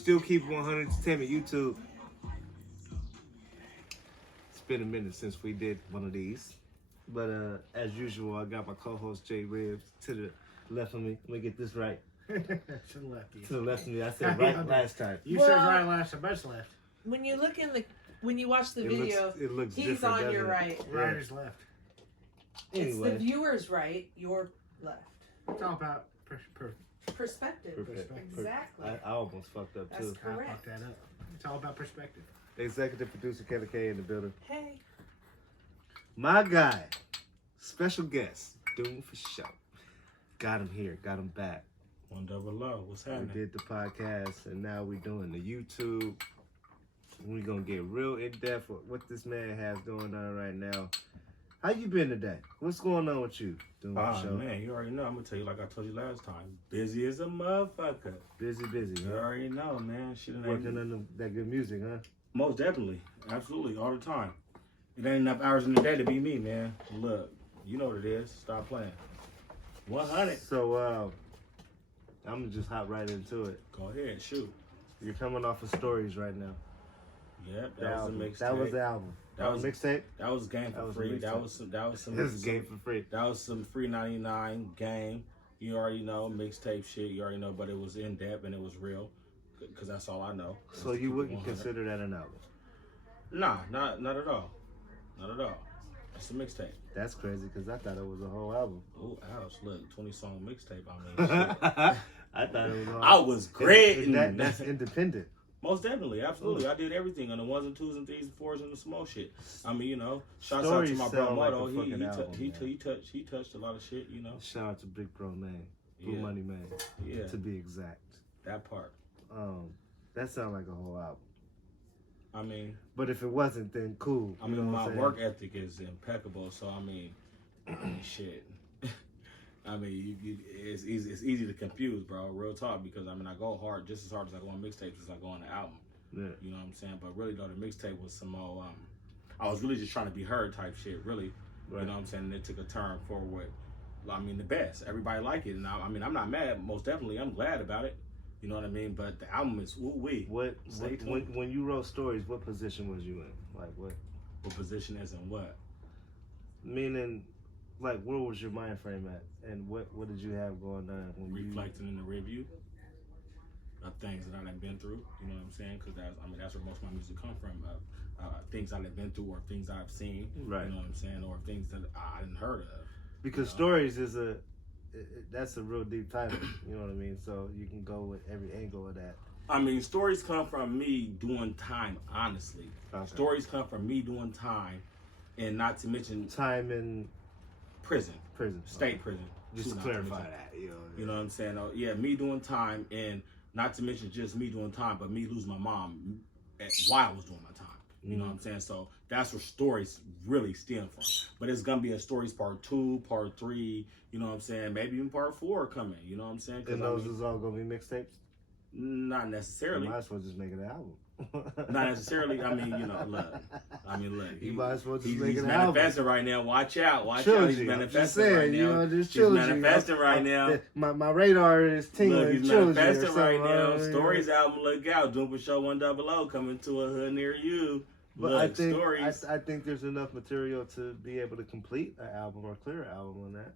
still keep 100 Entertainment YouTube. It's been a minute since we did one of these. But as usual, I got my co-host JRibbz to the left of me. Let me get this right. To the left. To the left of me. I said right last time. You said right last time. Much left. When you look in the, when you watch the video, it looks he's on your right. Right is left. It's Anyway. the viewer's right, your left. It's all about Perspective. Exactly. I almost fucked up That's too. I correct. fucked that up. It's all about perspective. Executive producer Kayla K in the building. Hey. My guy, special guest, Dunn FaSho. Got him here, got him back. 100. What's We happening? did the podcast, and now we're doing the YouTube. We're gonna get real in depth with what this man has going on right now. How you been today? What's going on with you, Dunn FaSho? Man, you already know. I'm gonna tell you like I told you last time. Busy as a motherfucker. Busy, You huh? already know, man. Shit ain't Working on that good music, huh? most definitely, absolutely, all the time. It ain't enough hours in the day to be me, man. Look, you know what it is. Stop playing. 100. So, I'm gonna just hop right into it. Go ahead, shoot. You're coming off of Stories right now. Yep, The that was a album. mixtape. That was the album. That was mixtape. That was game That for was a free. mixtape. That was some. This is game for free. That was some free 99 game. You already know mixtape shit. You already know, but it was in depth and it was real, because that's all I know. So you wouldn't consider that an album? Nah, not at all. Not at all. It's a mixtape. That's crazy because I thought it was a whole album. Oh, ouch! Look, 20-song mixtape. I mean, shit. I thought it was a whole I was great. That's independent. Most definitely, absolutely. I did everything on the 1s and 2s and 3s and 4s and the small shit. I mean, you know, shouts out to Stories my bro sound like Moto. a fucking album, He touched a lot of shit. You know, Shout out to Big Bro Man, Blue Yeah. Money Man, Yeah. to be exact. that part. That sounds like a whole album. I mean, But if it wasn't, then cool. I You mean, know what my I'm saying? work ethic is impeccable. So I mean, shit. I mean, it's easy to confuse, bro. Real talk, because I mean, I go hard just as hard as I go on mixtapes as I go on the album. Yeah. You know what I'm saying? But really, though, the mixtape was some more. I was really just trying to be heard type shit. Really, Right. you know what I'm saying? And it took a turn for what. I mean, the best. Everybody like it, and I mean, I'm not mad. Most definitely, I'm glad about it. You know what I mean? But the album is ooh wee. When you wrote Stories, what position was you in? Like what? What position is in what? Meaning, like, where was your mind frame at, and what did you have going on when Reflecting in the review of things that I done been through. You know what I'm saying? Because that's where most of my music come from. Things I've been through, or things I've seen. Right. You know what I'm saying? Or things that I didn't heard of. Because Stories is that's a real deep title. You know what I mean? So you can go with every angle of that. I mean, stories come from me doing time, honestly. Okay. Stories come from me doing time, and not to mention Time in prison, state Okay. prison. Just to Not to clarify mention- that. You know what I'm saying? Oh, yeah, me doing time, and not to mention just me doing time, but me losing my mom while I was doing my time. You know what I'm saying? So that's where Stories really stem from. But it's gonna be a Stories part 2, part 3. You know what I'm saying? Maybe even part 4 coming. You know what I'm saying? 'Cause And I those mean, is all gonna be mixtapes. not You necessarily. might as well just make it an album. Not necessarily. I mean, you know, look. You might as well just he's make it an album. manifesting right now. Watch out. Watch out. Trilogy. He's I'm manifesting just saying, right now. you know, just He's trilogy. manifesting right now. My radar is tingling. Look, he's trilogy or manifesting right something, now. you know. Stories album, look out. Dunn FaSho 100 coming to a hood near you. But Look, I think Stories. I think there's enough material to be able to complete an album or clear an album on that.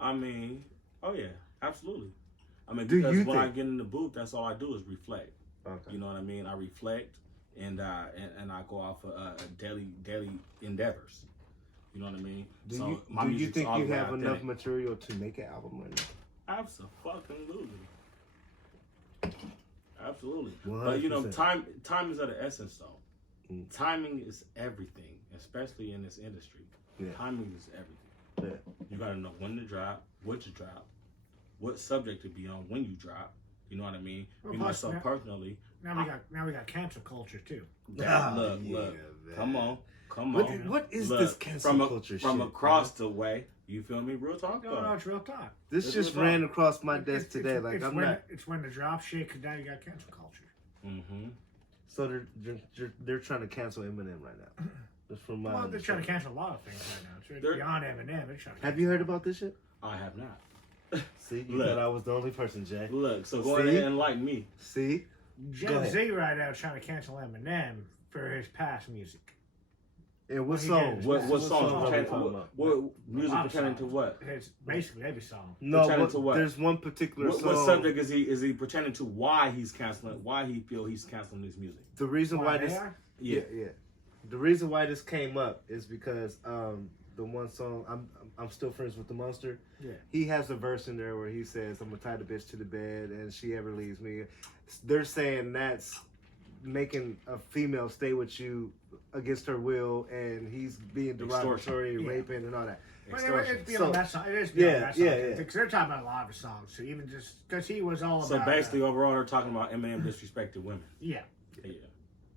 I mean, oh yeah, absolutely. I mean, Do because you when I think- get in the booth, that's all I do is reflect. Okay. You know what I mean? I reflect, and I go off of daily endeavors. You know what I mean? Do So you my do you music's think all you the way have enough authentic. material to make an album right now? Absolutely. Absolutely. 100%. But you know, time is of the essence though. Mm. Timing is everything, especially in this industry. Yeah. Timing is everything. Yeah. You gotta know when to drop, what to drop, what subject to be on when you drop. You know what I mean? Well, You know, plus so now- personally, Now we got cancel culture too. look, man. come on. What is Look, this cancel culture from shit, across the way? You feel me? Real talk No, though. it's real talk. This It's just real ran talk. across my desk It's- today. Like it's I'm when, not. It's when the drop shit, cause now you got cancel culture. Mm-hmm. So they're trying to cancel Eminem right now. Just from my. Well, they're trying to cancel a lot of things right now. It's They're- beyond Eminem. They're trying to Have you heard about this shit? I have not. See, you Look. thought I was the only person, Jay. Look, so go See? ahead and enlighten me. See, Gen Z right now is trying to cancel Eminem for his past music. And what He song? did. What song songs are we pertaining talking to about? what music A lot of pertaining to songs. what? It's basically every song. No, Pertaining to what? there's one particular What song. subject is he pertaining to? Why he's canceling? Why he feel he's canceling his music? The reason why they this, are? yeah. The reason why this came up is because the one song I'm still friends with the Monster. Yeah. He has a verse in there where he says, "I'm gonna tie the bitch to the bed, and she ever leaves me." They're saying that's making a female stay with you against her will, and he's being derogatory, Yeah. raping, and all that. But Extortion. it's beyond that song. It is beyond that song. Because they're talking about a lot of his songs. So even just because he was all So about. basically, overall, they're talking about Eminem disrespected women. Yeah.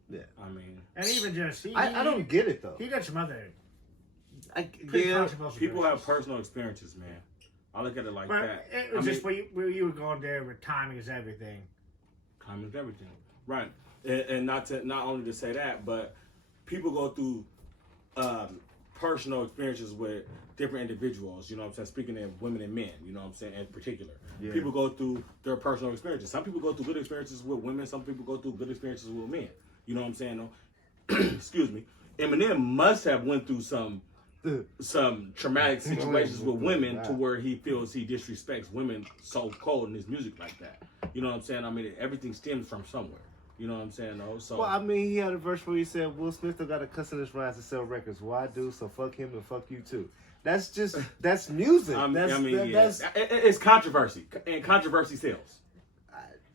Yeah. I mean, And even just I don't get it though. He did some other. Yeah, controversial people verses. have personal experiences, man. I look at it like But that. it was just where you were going there with timing is everything. Time is everything, right? And not only to say that, but people go through personal experiences with different individuals. You know what I'm saying? Speaking of women and men, you know what I'm saying? In particular, people go through their personal experiences. Some people go through good experiences with women. Some people go through good experiences with men. You know what I'm saying? Excuse me. Eminem must have went through some traumatic situations with women to where he feels he disrespects women so cold in his music like that. You know what I'm saying? I mean, everything stems from somewhere. You know what I'm saying, though? So, well, I mean, he had a verse where he said, Will Smith still got a cuss in his rhymes to sell records. Well, I do, so fuck him and fuck you too. That's just, that's music. It's controversy, and controversy sells.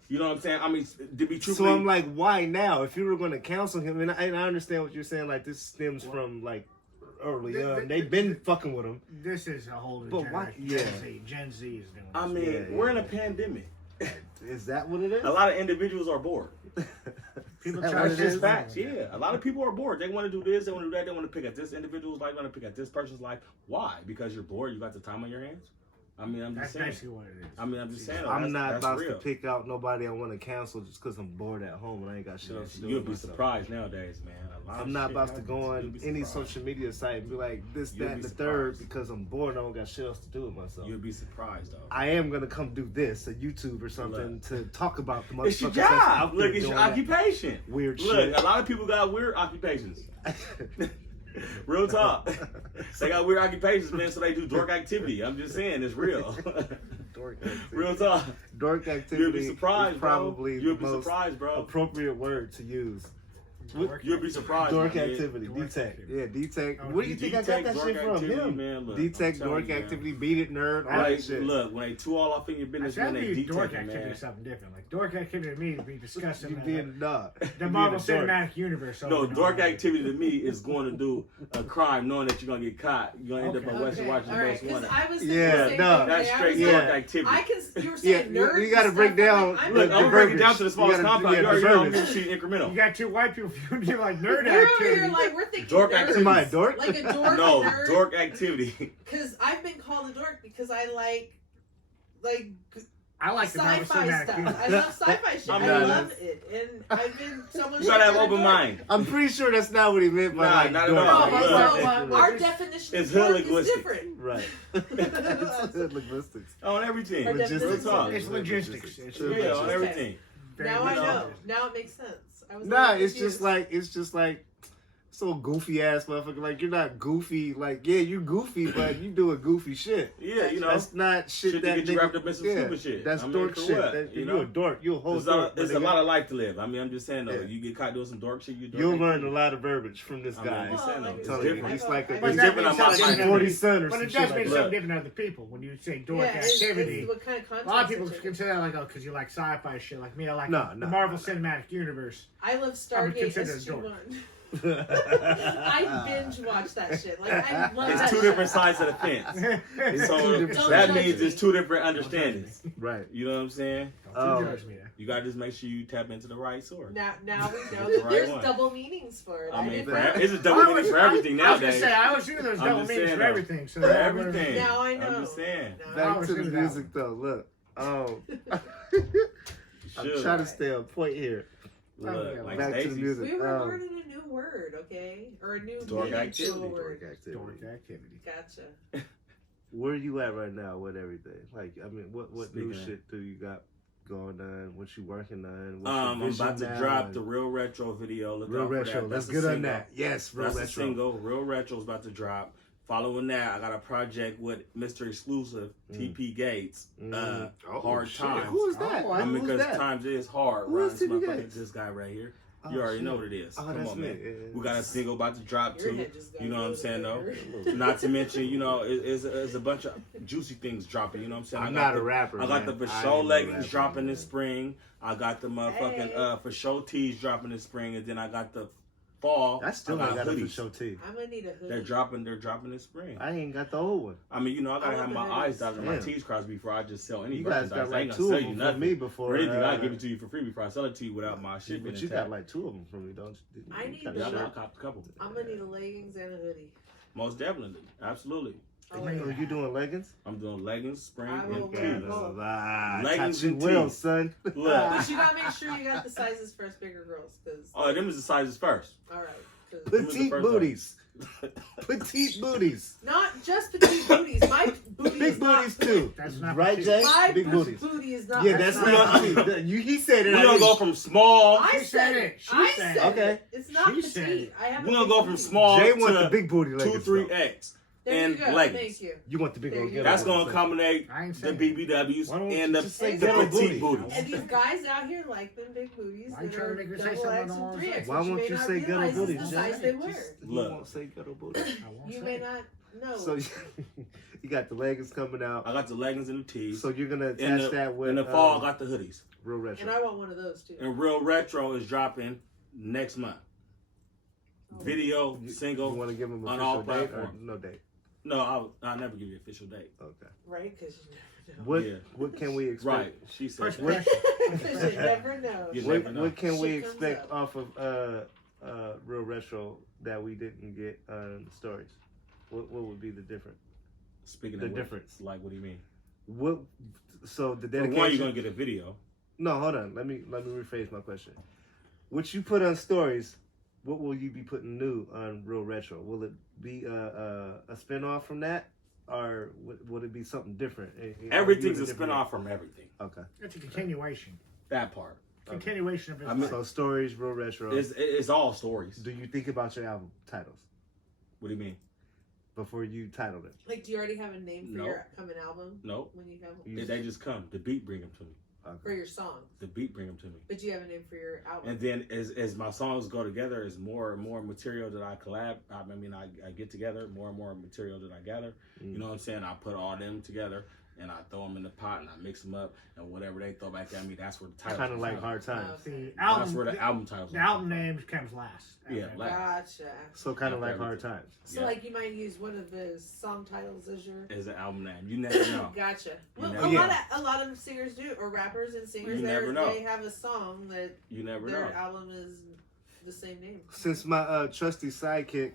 You know what I'm saying? I mean, to be truthfully... So I'm like, why now? If you were going to counsel him, and I understand what you're saying, like, this stems from, like, early on. They've been fucking with him. This is a whole new But why? generation. Gen Z is doing this. I mean, we're in a pandemic. Is that what it is? A lot of individuals are bored. People Is that try what to it That's is? facts, yeah. A lot of people are bored. They want to do this, they want to do that, they want to pick at this individual's life, they want to pick at this person's life. Why? Because you're bored, you got the time on your hands? I mean, I'm just saying. That's basically what it is. I mean, I'm just saying. I'm not that's about real. to pick out nobody I want to cancel just because I'm bored at home and I ain't got shit else to do. You'll with be myself. surprised nowadays, man. I'm not about to go on any social media site and be like this, that, and the third because I'm bored and I don't got shit else to do with myself. You'll be surprised, though. I am gonna come do this, a YouTube or something, to talk about the motherfuckers. It's your that's out job. there Look, it's your doing that occupation. weird Look, shit. a lot of people got weird occupations. Real talk. They got weird occupations, man, so they do dork activity. I'm just saying, it's real. Dork activity. Real talk. Dork activity. You'll be surprised, is probably You'll the be most surprised, bro. appropriate word to use. You'll be surprised. Dork man. activity, Dork D-Tech. activity. Yeah, D-Tech. Oh, Where do you think I got that dork shit from? activity, Him. man, look, D-Tech, I'm telling dork you, man. activity, beat it, nerd, all Like, that shit. look, when they too all up in your business, man, That'd they be dork D-teching, activity man. is something different. Like dork activity to me would be discussing You being a dog. the Marvel Cinematic Universe. No, over and dork over. activity to me is going to do a crime knowing that you're going to get caught. You're going to end up on Western Washington all right, Most because Wanted. I was thinking Yeah, the same no, thing. That's I straight was yeah. dork like, activity. I can. You were Yeah, saying nerds. you got to and break stuff, down. I'm Look, like, I'm the breaking verbiage. down to the smallest You gotta- compound. yeah, You the already know I'm verbiage. shooting You incremental. got two white people doing like nerd We're over activity. here like we're thinking Dork nerds, activity. Am I a dork? like a dork. No, nerd. dork activity. Because I've been called a dork because I like I like the Marvel sci-fi Cinematic stuff. Universe. I love sci-fi shit. I'm I not. love it, and I've been someone. You got to have open mind. I'm pretty sure that's not what he meant by Nah, like, not at dork. all. No, Look, so, our definition it's of dork hood is linguistics. different. Right. It's linguistics. On everything. Our Real definition talk. It's logistics. It's Yeah, logistics. on everything. Now I You know. know. Now it makes sense. I was Nah, a little it's just like so goofy ass motherfucker. Like you're not goofy. Like yeah, you goofy, but you doing goofy shit. Yeah, you know. That's not shit, Shit to that get you nigga- wrapped up in some stupid shit. That's I mean, dork for shit. what? That, You you know? a dork. You a whole It's dork. a nigga. lot of life to live. I mean, I'm just saying though, Yeah. you get caught doing some dork shit, you dork. You'll learn a lot of verbiage from this I mean, guy. I'm saying though, Well, it's telling you, different. he's like a But It's that different means on my something life. 40 son or But some it shit does like make that. something different to other people when you say dork yeah, it's activity. what kind of A context lot of people it's in. consider that like, oh, because you like sci-fi shit. Like me, I like No, the no, Marvel no. Cinematic Universe. I love I would Stargate consider it a dork. SG-1. I binge watch that shit. Like I love that It's two shit. different sides of the fence. It's So two different that Don't means judge me. it's two different understandings. Right. You know what I'm saying? Don't you judge me. You gotta just make sure you tap into the right source. Now we know That's that the right there's one. double meanings for it. I mean, didn't for, know. it's a double meaning for everything I was gonna nowadays. say I always knew there's I'm double just meanings saying, for though. everything. So For that- everything. Now I know. I'm just saying. Now I Back always to knew the that music though. Look, I'm Should. trying to stay on point here. Look, like Back to the Stacey's. music. We were learning a new word, okay? Or a new Dork meaning to a activity. word. Dork activity. Gotcha. Where are you at right now with everything? Like, I mean, what new Speaking of- shit do you got going on? What you working on? I'm about to drop the Real Retro video. Look Real out for Retro. that. Let's That's get a on single. that. Yes, Real That's Retro. a single. Real Retro's about to drop. Following that, I got a project with Mr. Exclusive, TP Gates. Hard shit. Times. Who is that? I mean, Who's because that? times is hard, Who right? is TP Motherfucker, Gates? this guy right here. Oh, You already shit. know what it is. Oh, Come that's on, me. man. Yeah. We got a single about to drop Your too. head just got You know what I'm saying, though? bigger. Not to mention, you know, it's a bunch of juicy things dropping. You know what I'm saying? I'm I got not a rapper, I got man. the I FaSho ain't no leggings rapper, dropping man. this spring. I got the motherfucking FaSho tees dropping this spring, and then I got the fall. I still I ain't got a hoodies. FaSho tee. I'm gonna need a hoodie. They're dropping this spring. I ain't got the old one. I mean, you know, I gotta I have want my the eyes hoodies. dotted and my Yeah. T's crossed before I just sell any You guys merchandise. got I like ain't gonna two sell of you them nothing. from me before. Or anything, I give it to you for free before I sell it to you without my shit being But you attached. got like 2 of them from me, don't you? I need got the Yeah, a I shirt. got a couple. I'm gonna need a leggings and a hoodie. Most definitely, absolutely. Oh, Man. Oh, you doing leggings? I'm doing leggings, spring, I will and wear tees. both. Leggings Taught you and well, tees. son. Look, But you gotta make sure you got the sizes for us bigger girls, cause oh, them is the sizes first. all right, 'cause Petite first booties. Petite booties. not just petite booties. My booty Big is not booties too. That's not Right, petite. Jay? My Big booties. booty is not. Yeah, that's not petite. He said it. We're I gonna didn't. go from small. I She said said it. it. She I said said it. Okay. it. It's not She said petite. it. I have. We're a gonna big go from booty. small Jay want the to big booty leggings. 2-3X There and you go. leggings. Thank you. You want the big There old you go. That's ghetto gonna ones. accommodate I ain't the saying BBWs Why don't and you the just say And the ghetto petite booty? booties. And these guys out here like them big booties. Why you that trying to are make me say double something I X don't and wanna 3X. say? Why which won't may you not say ghetto realize is booty? the Jay? size they wear. You Look. won't say ghetto booty. I won't You say may it. not know. So you got the leggings coming out. I got the leggings and the tees. So you're gonna in attach that with the fall, I got the hoodies. Real and retro. I want one of those too. And Real Retro is dropping next month. Oh. Video, You single. want to give them on official all date or platforms. no date? No, I'll never give you an official date. Okay. Right? Because you never know. What Yeah. what can we expect? Right. She said First that. question. Because you never know. You What, never know. what can we Shit comes expect up. off of Real Retro that we didn't get on stories? What would be the difference? Speaking The of difference. Like, what do you mean? What? So the For dedication. one, you're gonna get a video. No, hold on. Let me rephrase my question. What you put on stories, what will you be putting new on Real Retro? Will it be a spinoff from that, or would it be something different? Everything's a different- spinoff from everything. Okay. It's a continuation. That part. Continuation of his I mean- life. So stories, Real Retro. It's all stories. Do you think about your album titles What do you mean? before you titled it? Like, do you already have a name for No. your upcoming album? Nope. When you have You- They just come. The beat bring them to me. for your songs, The beat bring them to me. but do you have a name for your album? And then as my songs go together, as more and more material that I collab, I get together, more and more material that I gather. You know what I'm saying? I put all them together and I throw them in the pot and I mix them up and whatever they throw back at me, that's where the title. Kind of like Hard Times. The That's album. where the album title. The album name comes last. Yeah, last. Gotcha. So kind of Yeah, like Hard everything. Times. So, Yeah. like, you might use one of the song titles as your. Is an album name. You never know. Gotcha. Well, never know. a lot of singers do, or rappers and singers. You never know. They have a song that You never their know. album is the same name. Since my trusty sidekick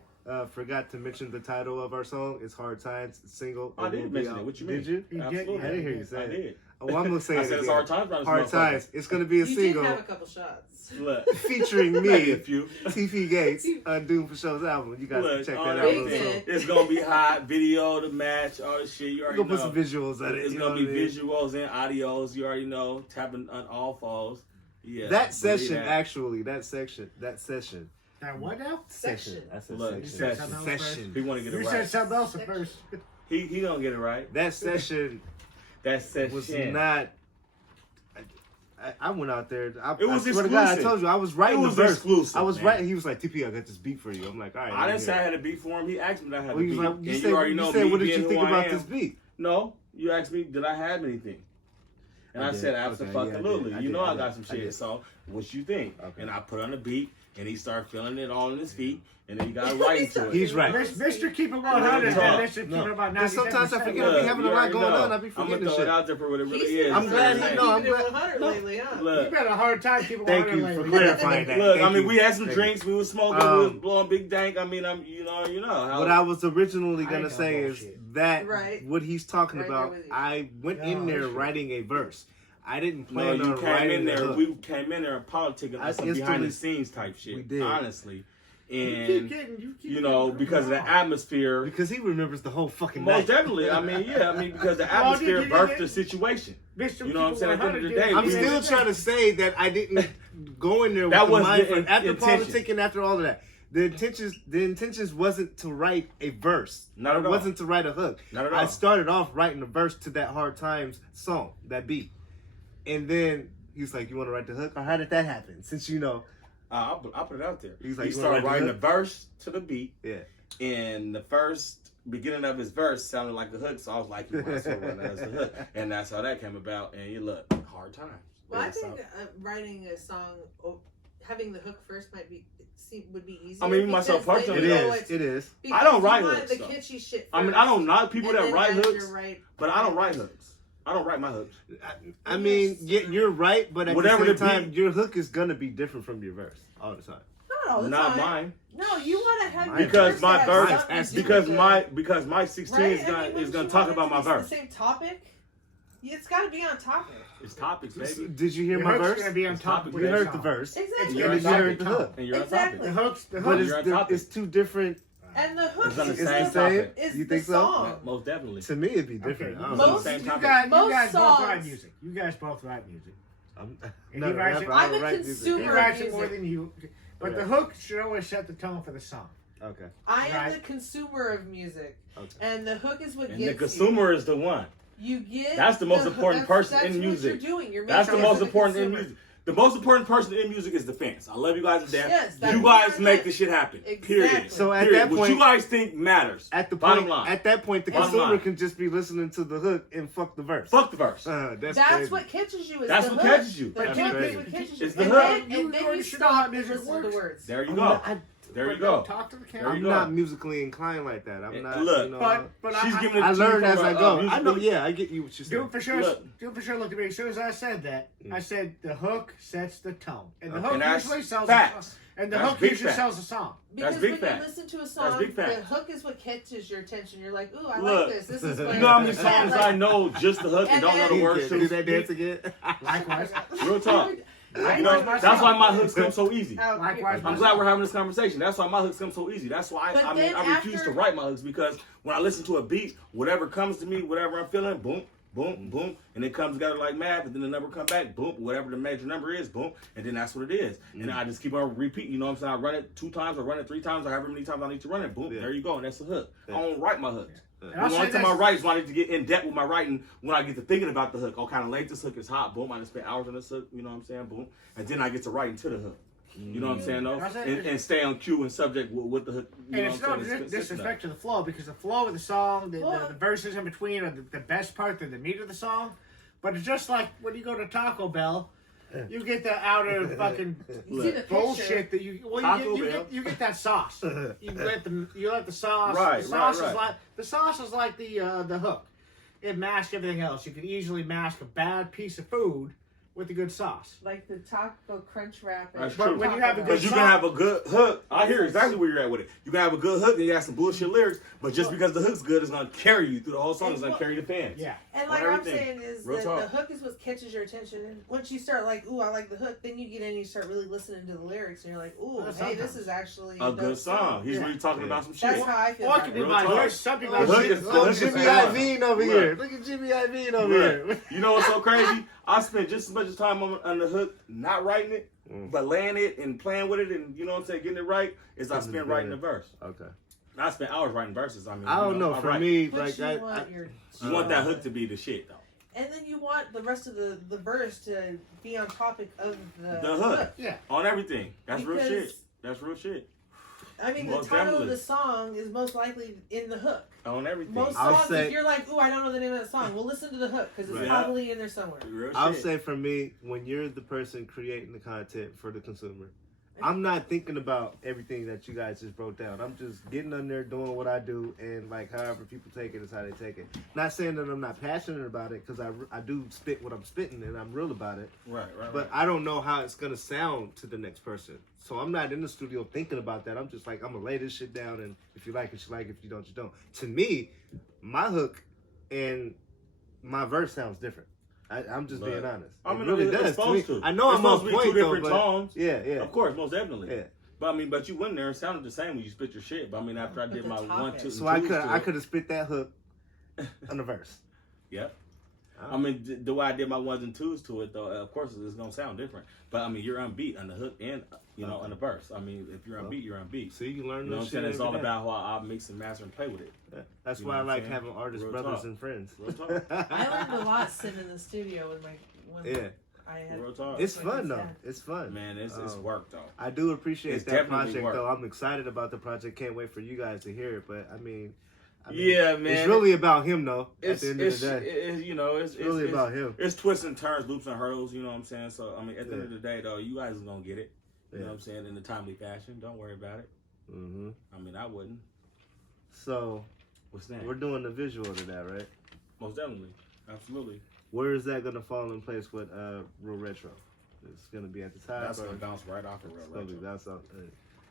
forgot to mention the title of our song, it's Hard Times single. I It will did be mention out. it. What you Did mean? you? He did, Absolutely. I didn't hear you say I it. did. Oh, I'm gonna say I it said it's again. Hard Times. around this Hard motherfucker. Times. It's gonna be a You single did have a couple shots. Look. featuring Maybe me, a few. TP Gates, on Doom FaSho's album. You guys can Look, check all that that out. Big on hit. the Did. It's gonna be hot. Video to match. All this shit. You We're already gonna know. put some visuals at it. It's you gonna know be what I mean? visuals and audios. You already know. Tapping on all foes. Yeah. That believe session, that. actually, that session. That what now? Section. I said Look, section. session. Session. He want to get You it said right. something else at first. He gonna get it right. That session That session was not. I went out there. It was I swear to God, I exclusive. told you I was writing It was the verse. exclusive, I was man. writing. He was like, "TP, I got this beat for you." I'm like, "All right." I didn't say I had a beat for him. He asked me that I had Well, a he beat. was like, And "You you said, already know you said, me what did being you think who I about am. this beat?" No, you asked me, did I have anything? And I I did. said, Okay, absolutely. yeah, I You did. know I I got did. some I shit. did. So, what you think? Okay. And I put on the beat, and he started feeling it all in his feet, and then he got right into it. He's right. Mr. Keep It 100 Talk. and Mr. Keep No. It about 97%. Because sometimes I forget I Look, be having a you lot already going know. on. I be I'm forgetting gonna this throw shit. it out there for what it really He's is. I'm glad been he- keeping no, I'm it glad- 100 no. lately, huh? Look. You've had a hard time keeping Thank 100 you lately. for clarifying that. Look, Thank I mean, you. we had some Thank drinks, we was smoking, we was blowing big dank. I mean, you know. How, What I was originally I gonna ain't say gonna is bullshit. that Right. what he's talking Right there about. with you. I went No, in there that's writing a verse. I didn't no, plan you on came writing in the there. hook. We came in there and politicking I on some behind instantly- the scenes type shit. we did. Honestly, and because of the atmosphere. Because he remembers the whole fucking Most night. definitely. Because the atmosphere birthed the situation. You know what I'm saying? At the end of the day, I'm still trying to say that I didn't go in there with That the was mind the after intention. politicking, after all of that. The intentions wasn't to write a verse. Not at all. It wasn't to write a hook. Not at all. I started off writing a verse to that Hard Times song, that beat. And then he's like, you want to write the hook? Or how did that happen? Since you know. I'll put it out there. He's like, he you wanna started write writing the the verse to the beat. Yeah. And the first beginning of his verse sounded like a hook, so I was like, you might as well run that as a hook. And that's how that came about. And you look, Hard Times. Well, Yeah, I think so- writing a song, having the hook first would be easier. I mean, myself because personally, then It is. because I don't you write want hooks, the though. kitschy shit I mean, first, I don't knock people and that then write as hooks, you're right- but I don't write hooks. I don't write my hooks. I mean, you're right, but at Whatever the same the time, beat- your hook is going to be different from your verse all the time. Not all the Not time. mine. No, you want to have Mine. your Because verse my have verse, something to do because with my it, 16 right? is I gonna mean, wouldn't gonna you talk want about it my to be verse. The same topic. It's got to be on topic. It's topics, baby. Did you hear Your my hook's verse? gonna be on It's top topic, of You your heard song. the verse. Exactly. And you're And on then you heard topic. the hook. And you're on Exactly. The topic. hooks, But You're on topic. it's two different. And the hook It's on the is same the topic. is You the think so? song. Most definitely. To me, it'd be Okay, different. I don't most- know. Same you topic. guys Most both write songs- music. You guys both write music. I'm And not he a writes rapper, it- I I'm don't a write music. consumer. He Super writes it music. more than you. But the Yeah. hook should always set the tone for the song. Okay. I am Right. the consumer of music, Okay. and the hook is what And gets the consumer is the one. you. You get That's the most important person that's in what music. You're doing. You're That's the making most us important in consumer. music. The most important person in music is the fans. I love you guys to death. Yes, that- you guys we are make that- the shit happen. Exactly. Period. So at Period. that What point, you guys think matters. at the Bottom point, line. at that point, the Bottom consumer line. can just be listening to the hook and fuck the verse. Fuck the verse. That's That's crazy. what catches you. Is That's the what hook. catches you. The That's hook crazy. is what catches you. It's the and hook. Then, You and then already you should know how stop and music listen to the works. words. There you I'm go. not- There you But go. don't talk to the There camera. I'm you not go. musically inclined like that. I'm And not. look, you know, But She's giving it I to you learned from as a- I a go. I know. musical- Yeah, I get you what you're saying. Do for sure. Look. Do for sure. Look at me. As soon as I said that, I said the hook sets the tone, and the Okay. hook And that's usually sells. facts. And the That's hook big usually facts. sells a song. Because big when fact. you listen to a That's song, big fact. the hook is what catches your attention. You're like, ooh, I Look, like this. This is where You know how many Yeah, songs like- I know just the hook and don't know the And- words Do to? that dance again. Likewise. Real talk. Likewise You know, myself. that's why my hooks come so easy. Likewise I'm glad we're having this conversation. That's why my hooks come so easy. That's why But I then refuse after- to write my hooks, because when I listen to a beat, whatever comes to me, whatever I'm feeling, boom, boom, boom, and it comes together like math, and then the number come back, boom, whatever the major number is, boom, and then that's what it is. And I just keep on repeating, you know what I'm saying? I run it 2 times, or run it 3 times, or however many times I need to run it, boom, Yeah. there you go, and that's the hook. Yeah. I don't write my hooks. And The I'll say only time this- I write is when I need to get in depth with my writing, when I get to thinking about the hook. Oh, kind of late this hook is hot, boom, I just spent hours on this hook, you know what I'm saying, boom, and then I get to writing to the hook. You know what I'm saying, though? I said- And stay on cue and subject with the hook. You And know it's what no I'm saying? It's consistent. disrespect to the flow, because the flow of the song, Well- the verses in between are the best part, they're the meat of the song. But it's just like when you go to Taco Bell, you get the outer fucking You see the bullshit picture. that you Taco Bell. you get that sauce. You let the sauce. Right, the sauce right. is like the hook. It masks everything else. You can easily mask a bad piece of food with a good sauce. Like the taco crunch wrap. That's But true. when you have a good Because you can have a good hook. I hear exactly where you're at with it. You can have a good hook and you got some bullshit lyrics, but just because the hook's good, it's going to carry you through the whole song. It's going to carry the fans. Yeah. And on like I'm everything. saying is Real that talk. the hook is what catches your attention, and once you start like, ooh, I like the hook, then you get in and you start really listening to the lyrics, and you're like, ooh, Well, hey, this sometimes. is actually A good song. He's Yeah. really talking about some shit. That's how I feel. Or it about could it. be Real my talk. verse, something The like hook shit. is- Oh, Look, Jimmy look. Iovine over Look. here. Look at Jimmy Iovine over Look, here. you know what's so crazy? I spent just as much time on the hook, not writing it, but laying it and playing with it, and you know what I'm saying, getting it right, as I spent writing the verse. Okay. I spent hours writing verses. I mean, I don't know. I For write. me, But like you I want your, You want that hook to be the shit, though. and then you want the rest of the verse to be on topic of The hook. Yeah. On everything. That's real Because- shit. That's real shit. I mean, Most the title definitely. of the song is most likely in the hook. On everything. Most I'll songs, say- if you're like, ooh, I don't know the name of that song, well, listen to the hook because it's Right. probably in there somewhere. Real I'll shit. say for me, when you're the person creating the content for the consumer, I'm not thinking about everything that you guys just broke down. I'm just getting on there doing what I do, and like however people take it is how they take it. Not saying that I'm not passionate about it, because I do spit what I'm spitting and I'm real about it. Right. But I don't know how it's gonna sound to the next person. So I'm not in the studio thinking about that. I'm just like, I'm gonna lay this shit down, and if you like it, you like it. If you don't, you don't. To me, my hook and my verse sounds different. I'm just being honest. I mean, it really it's does supposed to me. to. I know It's I'm on supposed to be point two though, different but tones. yeah, yeah, Of course, most definitely. yeah. But I mean, but you went there and sounded the same when you spit your shit. But I mean, after I But did the my topic. 1, 2, and So I 2s could to I it. could have spit that hook on the verse. Yep. I mean, the way I did my 1s and 2s to it, though, of course, it's gonna sound different. But I mean, you're unbeat on the hook and on the verse. I mean, if you're unbeat, you're unbeat. See, you learn You know what I'm this saying? shit It's every all day. about how I mix and master and play with it. Yeah. That's You why know I what I'm like saying? having artist Real brothers talk. and friends. Real talk. I learned a lot sitting in the studio when Yeah. I had. Real talk. It's my fun kids though. had. It's fun. Man, it's work though. I do appreciate It's that definitely project work. though. I'm excited about the project. Can't wait for you guys to hear it. But I mean, Yeah, man. It's really about him though. It's at the end of the day, it's really about him. It's twists and turns, loops and hurdles. You know what I'm saying? So I mean, at the end Yeah. of the day, though, you guys are gonna get it. You know Yeah. what I'm saying? In a timely fashion. Don't worry about it. Mm-hmm. I mean, I wouldn't. So What's that? we're doing the visual to that, right? Most definitely, absolutely. Where is that gonna fall in place with Real Retro? It's gonna be at the top. That's or gonna bounce right off of it's real gonna be retro. that's all-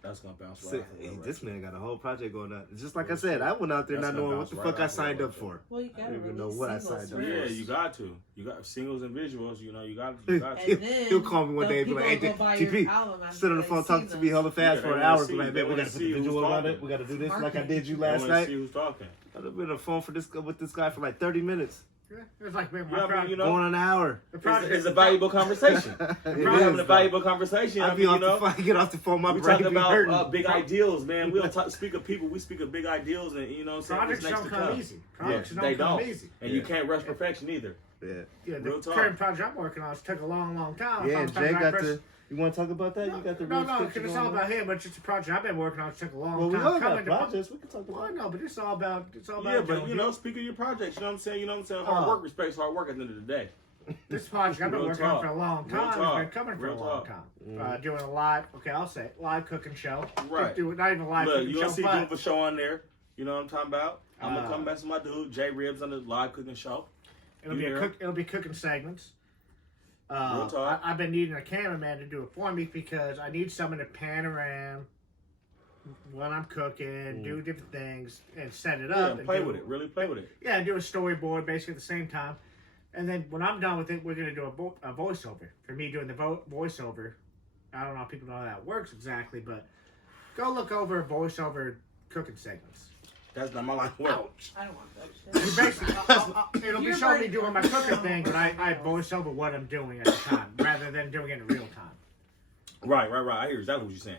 That's gonna bounce right See, off of real this retro. man got a whole project going on. Just like I Real said, shit. I went out there That's not gonna knowing what bounce the right fuck I off of signed real up retro. for. Well, you I gotta don't even know release what I singles signed up Yeah, first. you got to. You got singles and visuals. You know, you got. He'll- to. And then he'll call me one day and be people like, "Hey, will go buy TP, your album after sit on the they phone see talking to me them. hella fast Yeah, for they an wanna hour. see- Be like, they man, we wanna gotta put see the who's visual on talking. it. We gotta do this like I Marketing. did you They last wanna night. see who's talking. I've been on the phone with this guy for like 30 minutes. Yeah, it's like man, Yeah, I mean, project. you know, Going on an hour. The It's a valuable conversation. It We're having is, a valuable conversation. I'll I be mean, off you know, the phone, get off the phone, my we brain talk be hurting. about big ideals, man. We don't speak of people. We speak of big ideals, and you know, what I'm saying Projects what's next don't to come come. easy. Projects They don't come don't. easy. And you can't rush perfection either. Yeah, Yeah, the Real talk. current project I'm working on took a long, long time. yeah. Sometimes Jay I got press- the. You want to talk about that? You got the No, real no, picture because it's going all on? about him. But it's a project I've been working on. It took a long Well, we time. all got coming to- projects. We can talk Well, about I it. know, but it's all about Yeah, but doing you know, speak of your projects. You know what I'm saying? You know what I'm saying? Hard work respects hard work at the end of the day. this project I've been Real working talk. on for a long Real time. It's been talk. coming for Real a long talk. time. Doing a live, okay, I'll say it, live cooking show. Right. Not even a live Look, cooking you show, gonna see but Dunn FaSho on there. You know what I'm talking about? I'm gonna Uh, come back to my dude JRibbz on the live cooking show. it'll be You a hear? it'll be cooking segments. Real talk. I've been needing a cameraman to do it for me because I need someone to pan around when I'm cooking, do different things, and set it Yeah, up. and and play do- with it. Really play with it. Yeah, do a storyboard basically at the same time. And then when I'm done with it, we're going to do a voiceover. For me doing the voiceover, I don't know if people know how that works exactly, but go look over voiceover cooking segments. That's not my line of work. I don't want that You shit. basically, it'll be You're showing me right. doing my cooking thing, but I voice over what I'm doing at the time, rather than doing it in real time. Right. I hear exactly what you're saying.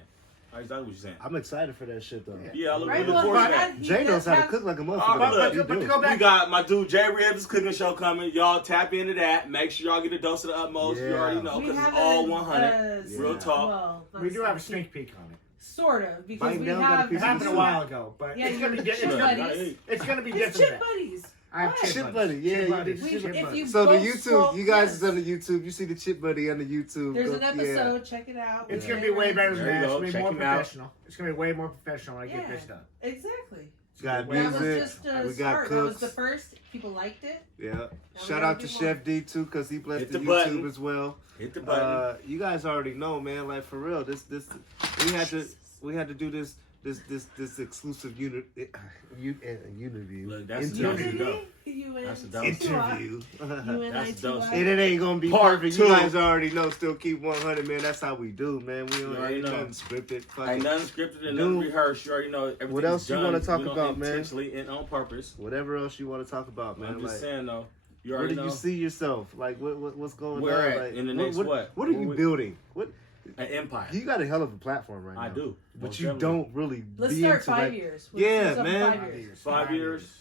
I hear exactly what you're saying. I'm excited for that shit though. Yeah, I look, Right, we look well, forward to but that. he Jay knows does how to have- cook like a Oh, motherfucker. but though. look, He do. go back. We got my dude JRibbz cooking show coming. Y'all tap into that. Make sure y'all get a dose of the utmost. You Yeah. already know We because it's have all a, 100. Real talk. Well, not We do have a sneak sneak peek on it. sort of, because we BiteDown got a have. piece It of happened a Yeah. while ago, but Yeah, it's gonna be you're different. chip Look, buddies. It's gonna be It's different. chip buddies. I have What? chip Chip buddies. buddy, yeah, Chip you buddies. did Chip if buddies. you So the both YouTube, scroll- you guys yes. is on the YouTube. You see the Chip Buddy on the YouTube. There's Go- an yeah. episode. Check it out. It's with gonna be way better JRibbz. than There you that. It's go. gonna be Check more him out. professional. It's gonna be way more professional when I get Yeah. this done. Exactly. Got That was music. just We a got start. That was cooks. the first. People liked it. Yeah. we Shout gotta out do to more. Chef D too, cause he blessed Hit the the YouTube button. as well. Hit the button. You guys already know, man. Like for real, this we had to do this exclusive interview. Look, that's interview. dope. UN. That's a dope. Interview. That's dope. And it ain't gonna be Part perfect. two. You guys already know. Still keep 100, man. That's how we do, man. We don't You already ain't know. nothing scripted. Fuck Ain't it. nothing scripted and nothing Dude, rehearsed. You already know everything's what else you done, wanna talk you know, about, man? intentionally and on purpose. Whatever else you want to talk about, man. I'm just Like, saying though. You where already do know. you see yourself? Like, what's going Where on? at? Like, In the next what? What are you What we- building? What An empire. you got a hell of a platform right now. I do. but Most you definitely. don't really. Let's be start into 5 like, years. Yeah, Let's do man. 5 years. 5 years.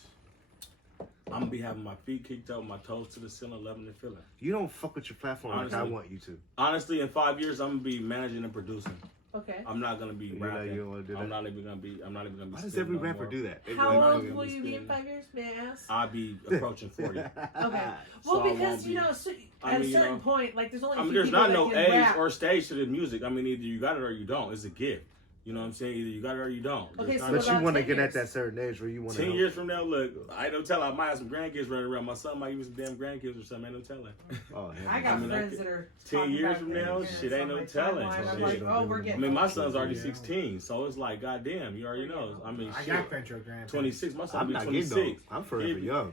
I'm gonna be having my feet kicked up, my toes to the ceiling, loving and feeling. You don't fuck with your platform like I Honestly. want you to. Honestly, in 5 years, I'm gonna be managing and producing. Okay. I'm not gonna be You know rapping. you don't wanna do that? I'm not even gonna be. Why Why does every rapper do that? They How be like, old "Oh, will yeah, you be in spinning. 5 years? May I ask? I'll be approaching 40. Okay. So Well, I because won't you be- know, so, I at mean, a you certain know, point, like there's only I a mean, few there's people not no that can age rap. or stage to the music. I mean, either you got it or you don't. It's a gift. You know what I'm saying? Either you got it or you don't. Okay, There's so not But no- you about want to 10 get at years. that certain age where you want to. 10 years from now, look, I don't tell. I might have some grandkids running around. My son might even some damn grandkids or something. Ain't no telling. Oh, hell I no. got I mean, friends like, that are 10 talking years about from their now, parents shit ain't on no my telling. timeline. I'm Yeah, like, don't oh, do we're it. I getting. mean, my son's already Yeah. 16, so it's like, goddamn, you already know. I mean, I shit. got plenty of grandparents. 26. My son I'm be not getting 26. old. I'm forever Yeah. young.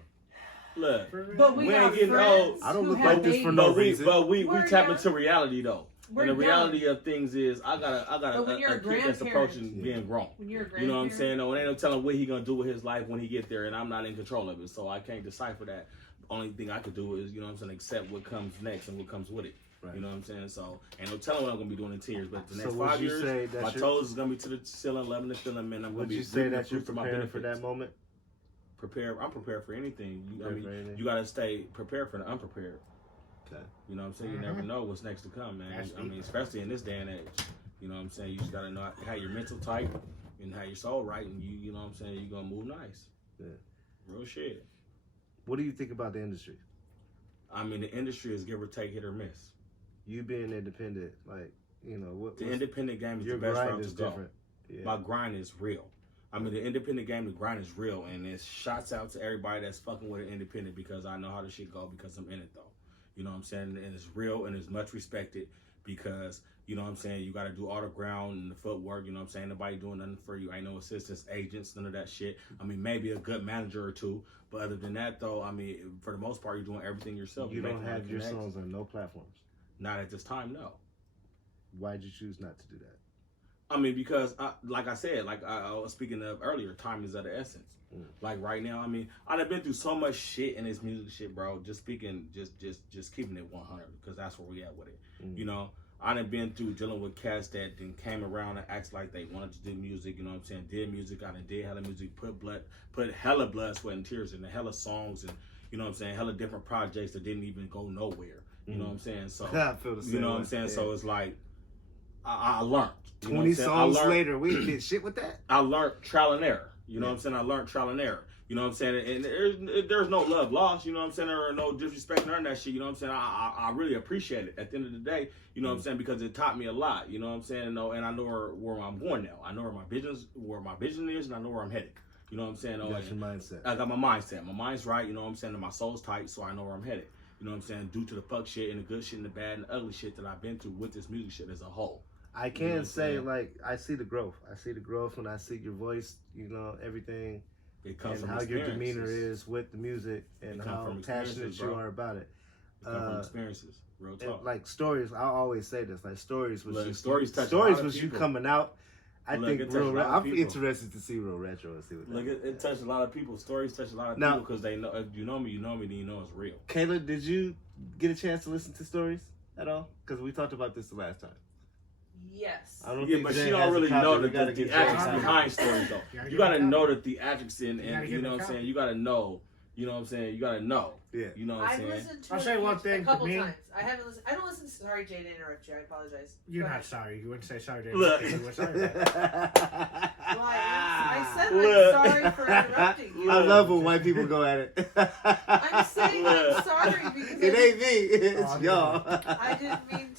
Look, But we We got ain't getting friends old. I don't who look have like this for babies. no but we reason. but we We're tap young. into reality though. We're and the young. reality of things is, I got But when you're a a kid that's grandparent- approaching being grown. When you're a grandparent, You know what I'm saying? No, ain't no telling what he gonna do with his life when he get there, and I'm not in control of it, so I can't decipher that. Only thing I could do is, you know what I'm saying, accept what comes next and what comes with it. Right. You know what I'm saying? So, ain't no telling what I'm gonna be doing in 10 years, but the So next would 5 you years, say that my you're- toes is gonna be to the ceiling, loving the feeling, man. I'm gonna Would be you say reaping the that you're fruits of my prepared for benefits. that moment? I'm prepared for anything. I Prepared mean, for anything? you gotta stay prepared for the unprepared. Okay. You know what I'm saying? You never know what's next to come, man. That's I mean, deep. especially in this day and age. You know what I'm saying? You just gotta know how your mental tight and how your soul right, and you know what I'm saying? You're gonna move nice. Yeah. Real shit. What do you think about the industry? I mean, the industry is give or take, hit or miss. You being independent, like, you know, what The independent game is your the best grind route is to go. different. Yeah. My grind is real. I mean, the independent game, the grind is real, and it's shots out to everybody that's fucking with an independent because I know how the shit go because I'm in it though. You know what I'm saying? And it's real and it's much respected because, you know what I'm saying, you got to do all the ground and the footwork. You know what I'm saying? Nobody doing nothing for you. Ain't no assistants, agents, none of that shit. I mean, maybe a good manager or two, but other than that though, I mean, for the most part, you're doing everything yourself. You You're don't making all have the your connections. songs on no platforms. Not at this time, no. Why'd you choose not to do that? I mean, because like I said, like I was speaking of earlier, time is of the essence. Mm. Like right now, I mean, I've been through so much shit in this music shit, bro. Just speaking, just keeping it 100 because that's where we at with it. Mm. You know, I done been through dealing with cats that then came around and acted like they wanted to do music. You know what I'm saying? Did music, I done did hella music, put hella blood, sweat, and tears in the hella songs, and you know what I'm saying, hella different projects that didn't even go nowhere. You know what I'm saying? So I feel the same you know what way. I'm saying? Yeah. So it's like I learned. You know what 20 I'm saying? I songs learned- later, we did shit with that. I learned trial and error. You know what I'm saying? I learned trial and error. You know what I'm saying? And there's no love lost. You know what I'm saying? Or no disrespect, none of that shit. You know what I'm saying? I really appreciate it at the end of the day. You know what I'm saying? Because it taught me a lot. You know what I'm saying? And I know where I'm going now. I know where my vision is, and I know where I'm headed. You know what I'm saying? You got your mindset. I got my mindset. My mind's right. You know what I'm saying? And my soul's tight, so I know where I'm headed. You know what I'm saying? Due to the fuck shit and the good shit and the bad and the ugly shit that I've been through with this music shit as a whole. I You know can what I'm say, saying? like, I see the growth. I see the growth when I see your voice, you know, everything, It comes and from how your demeanor experiences. is with the music, and It come how from passionate experiences, you bro. are about it. It come from experiences. Real And, talk. like stories, I always say this, like stories was Look, just stories touch a stories lot of was you people. coming out. I Look, think it touched a lot of I'm people. interested to see real retro and see what. Look, that it touched a lot of people. Stories touch a lot of Now- people because they know. If you know me, then you know it's real. Kayla, did you get a chance to listen to stories at all? Because we talked about this the last time. Yes. I don't Yeah, think but Jen she has don't a really copy. know We the gotta get Jen a theatrics copy. behind stories, though. gotta You give her gotta a know copy. the theatrics and You gotta you give know her what a I'm saying. copy. You gotta know. You know what I'm saying. You gotta know. Yeah. You know what I'm I've saying. listened to I'll it say one thing a for couple me. times. I haven't listened. I don't listen to. Sorry, Jay, to interrupt you. I apologize. You're Go not ahead. sorry. You wouldn't say sorry to Look. everybody. You were sorry about it. Well, I said Look. I'm sorry for interrupting you. I love when white people go at it. I'm saying I'm Look. sorry because It ain't me. It's Oh, y'all. I didn't mean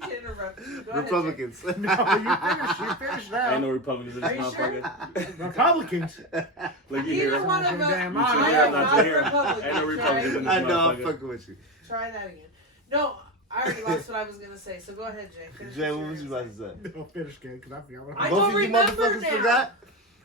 to interrupt you. Go ahead, Republicans. No, you finished now. Ain't no Republicans in this Are you sure? motherfucker. Republicans. Look, you Jay. hear Neither that? one of Your them. damn I mind. You am hear not that? You hear? Republican. Ain't no Republicans in this I know. I'm motherfucker. fucking with you. Try that again. No, I already lost what I was gonna say. So go ahead, Jay. Finish Jay, what what was you were about to say? No, finish good because I forgot what I Both don't of you remember motherfuckers now. forgot?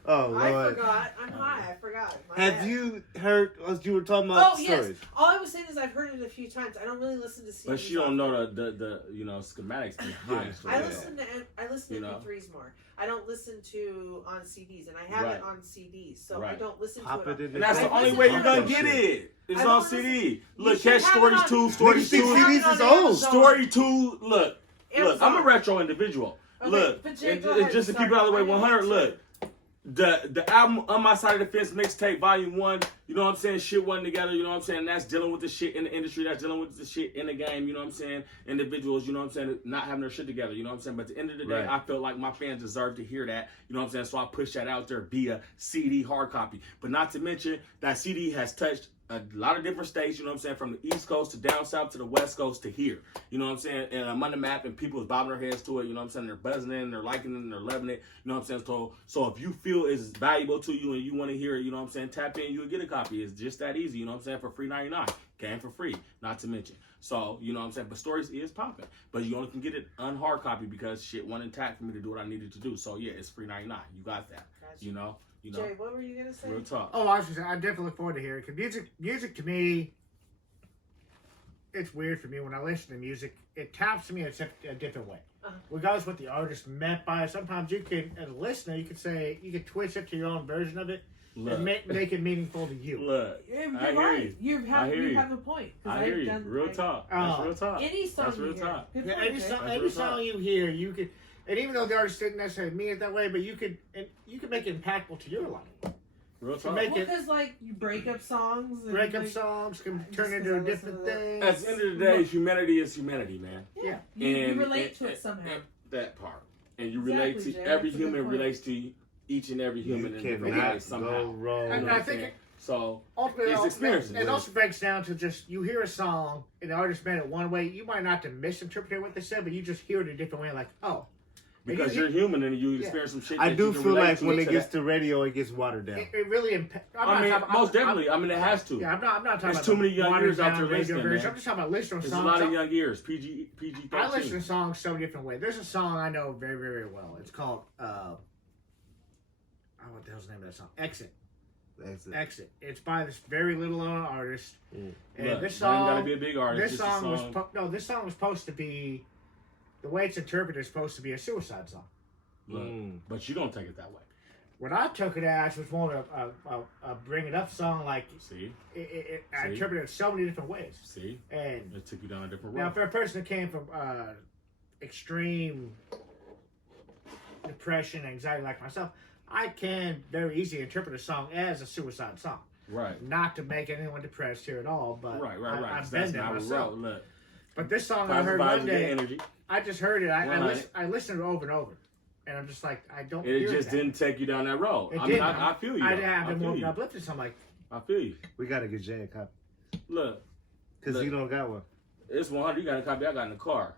Oh, I Lord. forgot. I'm high. I forgot. My Have bad. you heard what you were talking about? Oh Stories? yes. All I was saying is I've heard it a few times. I don't really listen to CDs. But she don't know the you know schematics behind Yeah. stories. I listen You to know? MP3s more. I don't listen to on CDs, and I have Right. it on CDs, so I Right. don't listen Pop to it it. in And that's I the only listen way to you're it gonna on- get it. It's I on don't CD. You Look, should catch have it Stories on- 2, You Stories think 2. CDs is old? Story 2, look, I'm a Amazon. retro individual. Okay, Look, but Jay, and, go and ahead. just to keep it Sorry, out of the way, I didn't 100. mean Look, the album On My Side of the Fence mixtape volume 1. You know what I'm saying? Shit wasn't together. You know what I'm saying? That's dealing with the shit in the industry. That's dealing with the shit in the game. You know what I'm saying? Individuals. You know what I'm saying? Not having their shit together. You know what I'm saying? But at the end of the day, Right. I feel like my fans deserve to hear that. You know what I'm saying? So I push that out there via CD hard copy. But not to mention that CD has touched a lot of different states, you know what I'm saying, from the East Coast to down south to the West Coast to here. You know what I'm saying? And I'm on the map and people is bobbing their heads to it, you know what I'm saying? They're buzzing in, they're liking it, they're loving it, you know what I'm saying? So if you feel it's valuable to you and you want to hear it, you know what I'm saying, tap in, you'll get a copy. It's just that easy, you know what I'm saying, for free 99. Came for free, not to mention. So, you know what I'm saying? But Stories is popping. But you only can get it unhard copy because shit wasn't intact for me to do what I needed to do. So yeah, it's free 99. You got that. Gotcha. You know? Jay, what were you gonna say? Real talk. Oh, I was just, I definitely look forward to hearing it. 'Cause music to me, it's weird for me when I listen to music. It taps me in a different way. Uh-huh. Regardless what the artist meant by it. Sometimes you can, as a listener, you could twist it to your own version of it and make it meaningful to you. Look, You're I hear right. you. You I have hear you you. have a point. 'Cause I hear I've you. done, Real like, talk. That's Oh. real talk. Any song That's you real hear. talk. Good Yeah, point, any Jay. song, That's any real song talk. you hear, you could, and even though the artist didn't necessarily mean it that way, but you could make it impactful to your life. Real To talk. make Well, it because like you breakup songs. And, breakup like, songs can just turn 'cause into I a listen different to that. thing. At the end of the day, humanity is humanity, man. Yeah, you And- relate to and- it somehow. and that part. And you Exactly, relate to Jay. every That's a good human point. relates to each and every human You in different cannot ways go somehow. wrong. You know And what I I'm think saying? So ultimately, it's experiences. It also breaks down to just you hear a song and the artist meant it one way. You might not have misinterpreted what they said, but you just hear it a different way. Like, oh, because And you're human and you experience some shit. I that do you can feel relate like to when each it other. gets to radio, it gets watered down. it really impacts. I mean, most definitely. I mean, it has to. Yeah, I'm not talking There's about too the many young watered ears out down there radio listening, version. man. I'm just talking about listening to There's a songs. lot of young ears. PG 13. I listen to songs so different ways. There's a song I know very, very well. It's called what the hell's the name of that song? Exit. Exit. It's by this very little known artist. Mm. And Look, this you ain't song, gotta be a big artist. this just a song was this song was supposed to be, the way it's interpreted is supposed to be a suicide song. Look, but you don't take it that way. What I took it as was more of a bring it up song. Like, See, I See? interpreted it so many different ways. see, And it took you down a different now, road. for a person that came from extreme depression, anxiety like myself, I can very easily interpret a song as a suicide song. Right. Not to make anyone depressed here at all, but Right. I've been That's there not myself. road. Look, But this song I positive heard vibes one and good day, energy. I just heard it. I Right. listened to it over and over, and I'm just like, I don't. It hear just that. didn't take you down that road. It I mean, didn't. I feel you. I though. have I been feel more you. uplifted, so I'm like, I feel you. We gotta get Jay a copy Look, because Look. he don't got one. it's 100. You got a copy I got in the car.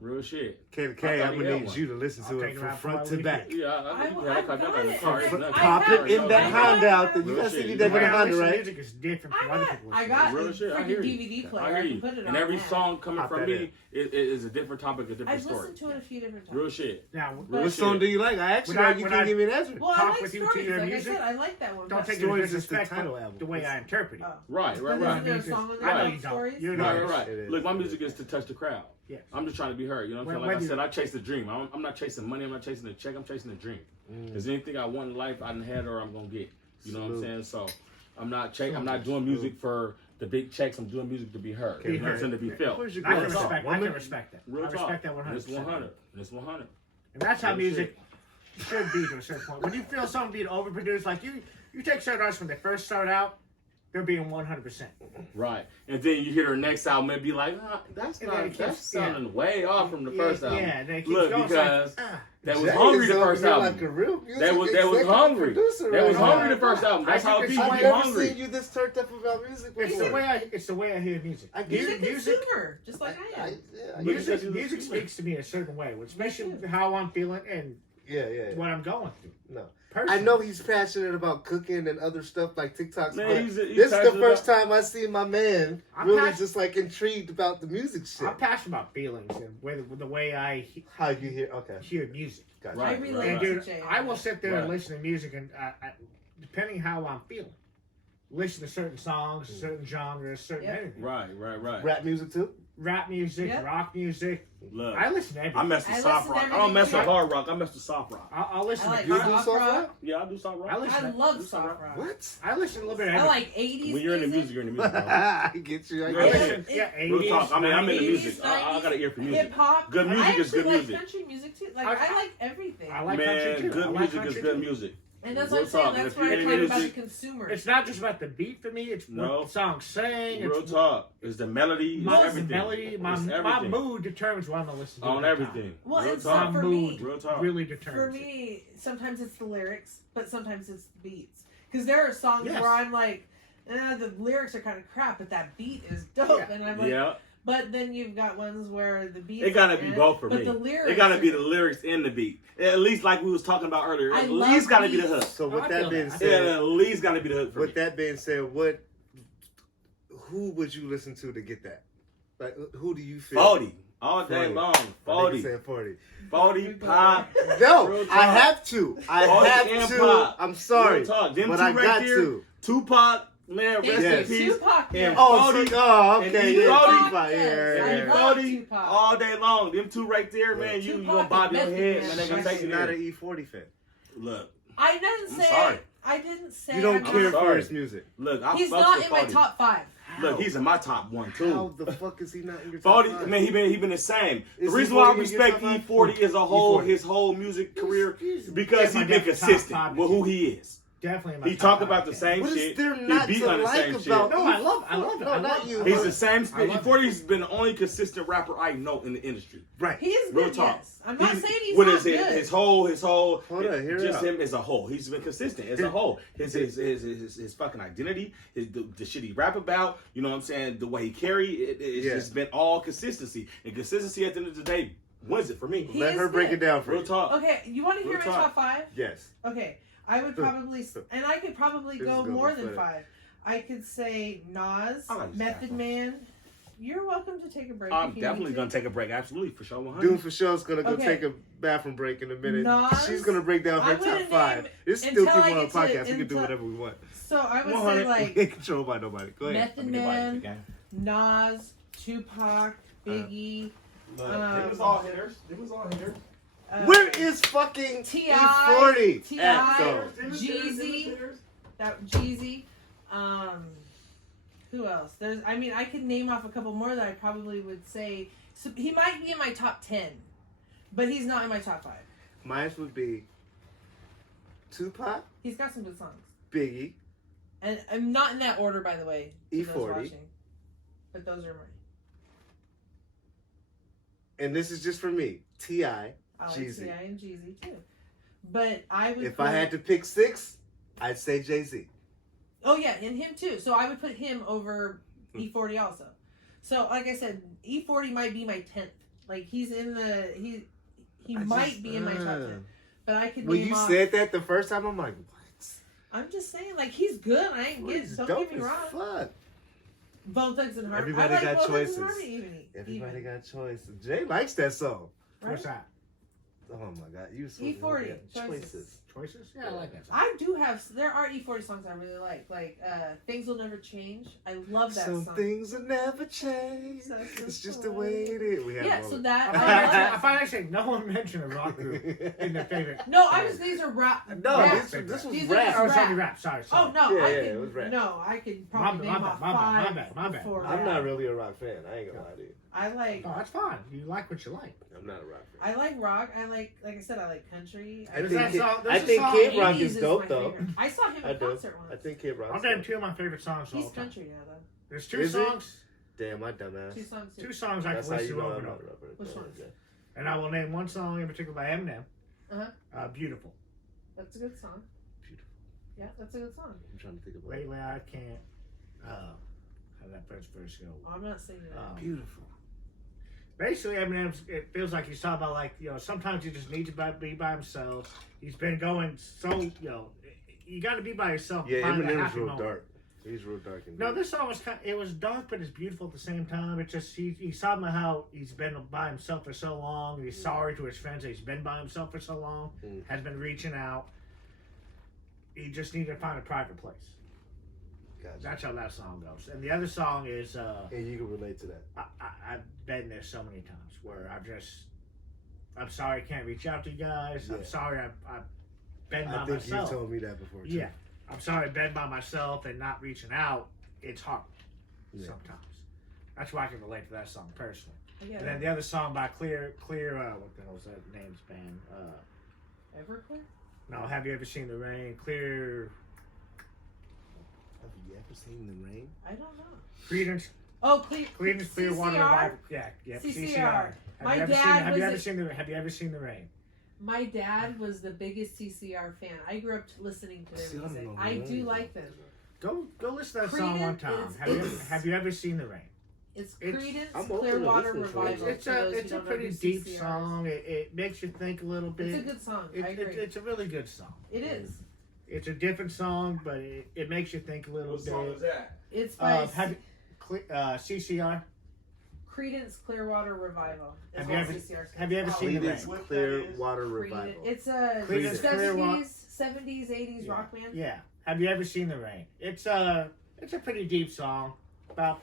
Real shit. Kayla I K, thought I'm he gonna had need one. you to listen I'll to take it it from out front for to my back. weekend. Yeah, I think you had a copy I got in the I've car. got it. Nothing. Pop have it in that it. Honda out there. You Real got shit. CD You deck in the the way I Honda, listen to right? music is different from other people. I got Real the shit, I freaking hear you. DVD player. I I hear can you. put it And on every that. song coming Pop from that me is a different topic, a different I've story. listened to it a few different times. Real shit. Now, But- What song do you like? I actually When I- you when can I- give me an answer. Well, I Talk like with you to stories. your Like music. I said, I like that one. don't but- take it Stories as is the disrespectful title album. the way I interpret it. Oh. Right. But isn't there a song in there I know about you don't. stories? You know. Right. It is. Look, my music is to touch the crowd. Yes. I'm just trying to be heard. You know what I'm saying? When Like I you- said, I chase the dream. I'm not chasing money. I'm not chasing a check. I'm chasing a dream. There's anything I want in life, I done had or I'm gonna get. You know what I'm Salute. saying? So I'm not doing music for the big checks. I'm doing music to be heard. Be You know what I'm saying? To be heard. felt. Where's your I girl? can Real respect. talk. I can respect that. Real I respect talk. that And it's 100%. 100. And it's 100. And that's how Real music should be to a certain point. When you feel something being overproduced, like you take certain artists when they first start out, they're being 100%. Right. And then you hear their next album and be like, that's And then it not, keeps- that's sounding way off from the Yeah, first album. yeah, and then it keeps Look, going, it's because like, they was Jay hungry is the over first here album. Like a real music They was executive hungry. producer They was right hungry now. the first album. That's I how think it's people way I've get never hungry. seen you this turned up about music It's before. the way I hear music. I get He's a it. consumer, just like I am. Music you- music speaks to me a certain way, especially too. how I'm feeling and Yeah. what I'm going through. No. Personally. I know he's passionate about cooking and other stuff like TikToks. Man, but he's this is the passionate first about- time I see my man I'm really passionate- just like intrigued about the music shit. I'm passionate about feelings and the way I How you hear? Okay, hear music. gotcha. Right, I relate And to dude, Jay. I will sit there and Right. listen to music, and depending how I'm feeling, listen to certain songs, certain genres, certain Yep. anything. Right. Rap music too. Rap music, Yep. rock music. Look, I listen to I everything. mess I with soft listen to rock. I don't mess with everything. hard rock. I mess with soft rock. I'll listen I like to You do soft soft rock. rock? Yeah, I do soft rock. I listen I to- love do soft rock. rock. What? I listen a little bit of I everything. like 80s When you're in the music, you're in the music, bro. I get you. I I get you. listen, yeah, Real 80s, talk. I mean, I'm in the 90s. music. I got an ear for music. Hip hop. Good music I is good actually like music. country music too. Like I- I like everything. I like Man, country too. good I like music is country good too. music. And that's Real what I'm saying. talk. That's If where you I hate talk about the music- consumer. It's not just about the beat for me. It's No. what the song saying. Real It's talk. It's the melody. It's the everything. melody. My It's my everything. mood determines what I'm gonna listen to. On at the everything. Well, Real it's time. not My for mood me. Real time. talk. Really For determines. it. me, sometimes it's the lyrics, but sometimes it's the beats. Because there are songs Yes. where I'm like, the lyrics are kind of crap, but that beat is dope. Yeah. And I'm like, Yeah. but then you've got ones where the beats It gotta are be good, both for but me. the lyrics It gotta be are- the lyrics in the beat. At least like we was talking about earlier. I At love least gotta be the beats. hook. So I with that feel being that. Yeah, said, at least gotta be the hook for with me. that being said, who would you listen to get that? Like, who do you feel? 40. All day 40. long. I think 40. you said 40. 40 pop. No, Real talk. I have to. I 40 have and to. pop. I'm sorry, Real talk. Them but two I right got there, to. Tupac, Man, Thank rest you. in peace. Tupac. And Yes. Oh, Brody, okay, and yeah, Brody, Tupac, yes. I yeah. love Brody, Tupac. all day long. Them two right there, Yeah. man. You Tupac gonna bob and your Method head, Man. man. They gonna She's take you not there. an E40 fan. Look, I didn't I'm say. sorry. I didn't say. You don't I'm care not- for sorry. his music. look. I He's fucks not with in my 40. top 5. Look, he's in my top one too. How the fuck is he not in your top 40, five? man, he been the same. The Is reason why I E40 in your respect top five? E40 as a whole, E40. his whole music career, Excuse me. because Yeah, he my been top consistent five with who he is. Definitely in my He top talk about five, the same What is shit. there He not beat to on the like same about? shit. No, I love it. No, not you. He's the same. I love E40's been the only consistent rapper I know in the industry. Right. He is Real good. talk. Yes. I'm not saying he's with not his, good. his whole, Hold on, hear it just out. him as a whole. He's been consistent as a whole. His fucking identity, the shit he rap about. You know what I'm saying? The way he carry it's Yeah. just been all consistency. And consistency at the end of the day wins it for me. He Let is her break good. it down for Real you. talk. Okay, you want to hear Real my talk. top 5? Yes. Okay, I would probably, and I could probably This go is gonna more be than funny. 5. I could say Nas, I like this Method guy. Man. You're welcome to take a break. I'm if you definitely need gonna to. take a break. Absolutely, for sure. 100. Doom FaSho is gonna go Okay. take a bathroom break in a minute. Nas, She's gonna break down her I'm gonna top 5. name- There's still until people I on the get to- podcast. We can do until- whatever we want. So I would 100. say We like ain't controlled by nobody. Go ahead. Method Man, Nas, Tupac, Biggie. Look, Um, it was all hitters. It was all hitters. Where is fucking T.I., E40? T.I., at, though? Jeezy. That Jeezy. Who else? I could name off a couple more that I probably would say. So he might be in my top 10, but he's not in my top 5. Mine would be Tupac, He's got some good songs, Biggie, and I'm not in that order, by the way. to those E40. watching. But those are mine. and this is just for me. T.I., I like Jeezy. T.I. and Jeezy too. But I would. If I had to pick 6, I'd say Jay-Z. Oh yeah, and him too. So I would put him over E40 also. So like I said, E40 might be my 10th. Like he's in the he might be in my top 10. But I could. When name you off, said that the first time, I'm like, what? I'm just saying, like he's good. I ain't He's don't dope get me as wrong. fuck. Bone Thugs and Harmony. Everybody I like got Bone Thugs choices. and Harmony Everybody even. got choices. Jay likes that song. What's Right? that? Oh my god, you so E40, good. choices. Choices? Yeah, I like that song. I do have. There are E40 songs I really like. Like Things Will Never Change. I love that Some song. things will never change. That's It's just just the the way it is. We have Yeah, a so moment. that. I find actually no one mentioned a rock group in their favorite. No, I was. These are rap. No, rap. this was These are rap. Oh, just sorry, rap. Sorry. Oh no, Yeah, I yeah, could. it was rap. No, I could My probably bad, name my off bad, 5. my bad. for I'm that. not really a rock fan. I ain't gonna lie to you. I like. Oh, that's fine. You like what you like. I'm not a rock fan. I like rock. I like I said, I like country. I There's think, that song- I there's a think song- Kid Rock 80s is dope my though. favorite. I saw him I in do. concert once. I think Kid Rock. I'll name 2 of my favorite songs. of He's all time. country now though. There's 2 Is it? songs. Damn, my dumbass. 2 songs. Too. 2 songs I That's can how listen you to know over I'm and not over. a rapper. Which ones? And I will name one song in particular by Eminem. Uh-huh. Beautiful. That's a good song. Beautiful. Yeah, that's a good song. I'm trying to think of Lately I can't. How did that first verse go? Oh, I'm not singing that. beautiful. Basically, Eminem, it feels like he's talking about, like, sometimes you just need to be by himself. He's been going so, you got to be by yourself. Yeah, find that Eminem's happy real moment. dark. He's real dark. And No, deep. this song was it was dark, but it's beautiful at the same time. It's just he's talking about how he's been by himself for so long. And he's sorry to his friends that he's been by himself for so long. Has been reaching out. He just needed to find a private place. Gotcha. That's how that song goes. And the other song is And you can relate to that. I've been there so many times where I'm sorry I can't reach out to you guys. Yeah. I'm sorry I've been by I think myself. you told me that before. Too. Yeah. I'm sorry I've been by myself and not reaching out. It's hard sometimes. That's why I can relate to that song personally. Yeah. And then the other song by Clear, what the hell was that name's band? Everclear? No, Have You Ever Seen the Rain? Clear, Have you ever seen the rain? I don't know. Credence, Oh, Clearwater CCR? Revival. Yeah, CCR. Have you ever seen the rain? My dad was the biggest CCR fan. I grew up listening to See, their I don't music. know I who do that like is. them. Go listen to that song one time. Have you ever seen the rain? It's It's- Credence I'm open to Clearwater listening to it. Revival. It's for those a who don't know pretty who deep CCR is. song. It makes you think a little bit. It's a good song. I agree. It's a really good song. It is. It's a different song, but it makes you think a little What song was bit. that? It's by CCR. Credence Clearwater Revival. Is Have what you ever- CCR stands have you ever for. seen the Credence rain? Clearwater Credence- Revival. It's a Credence Clearwater. 70s, 80s rock band. Yeah. Have you ever seen the rain? It's It's a pretty deep song. About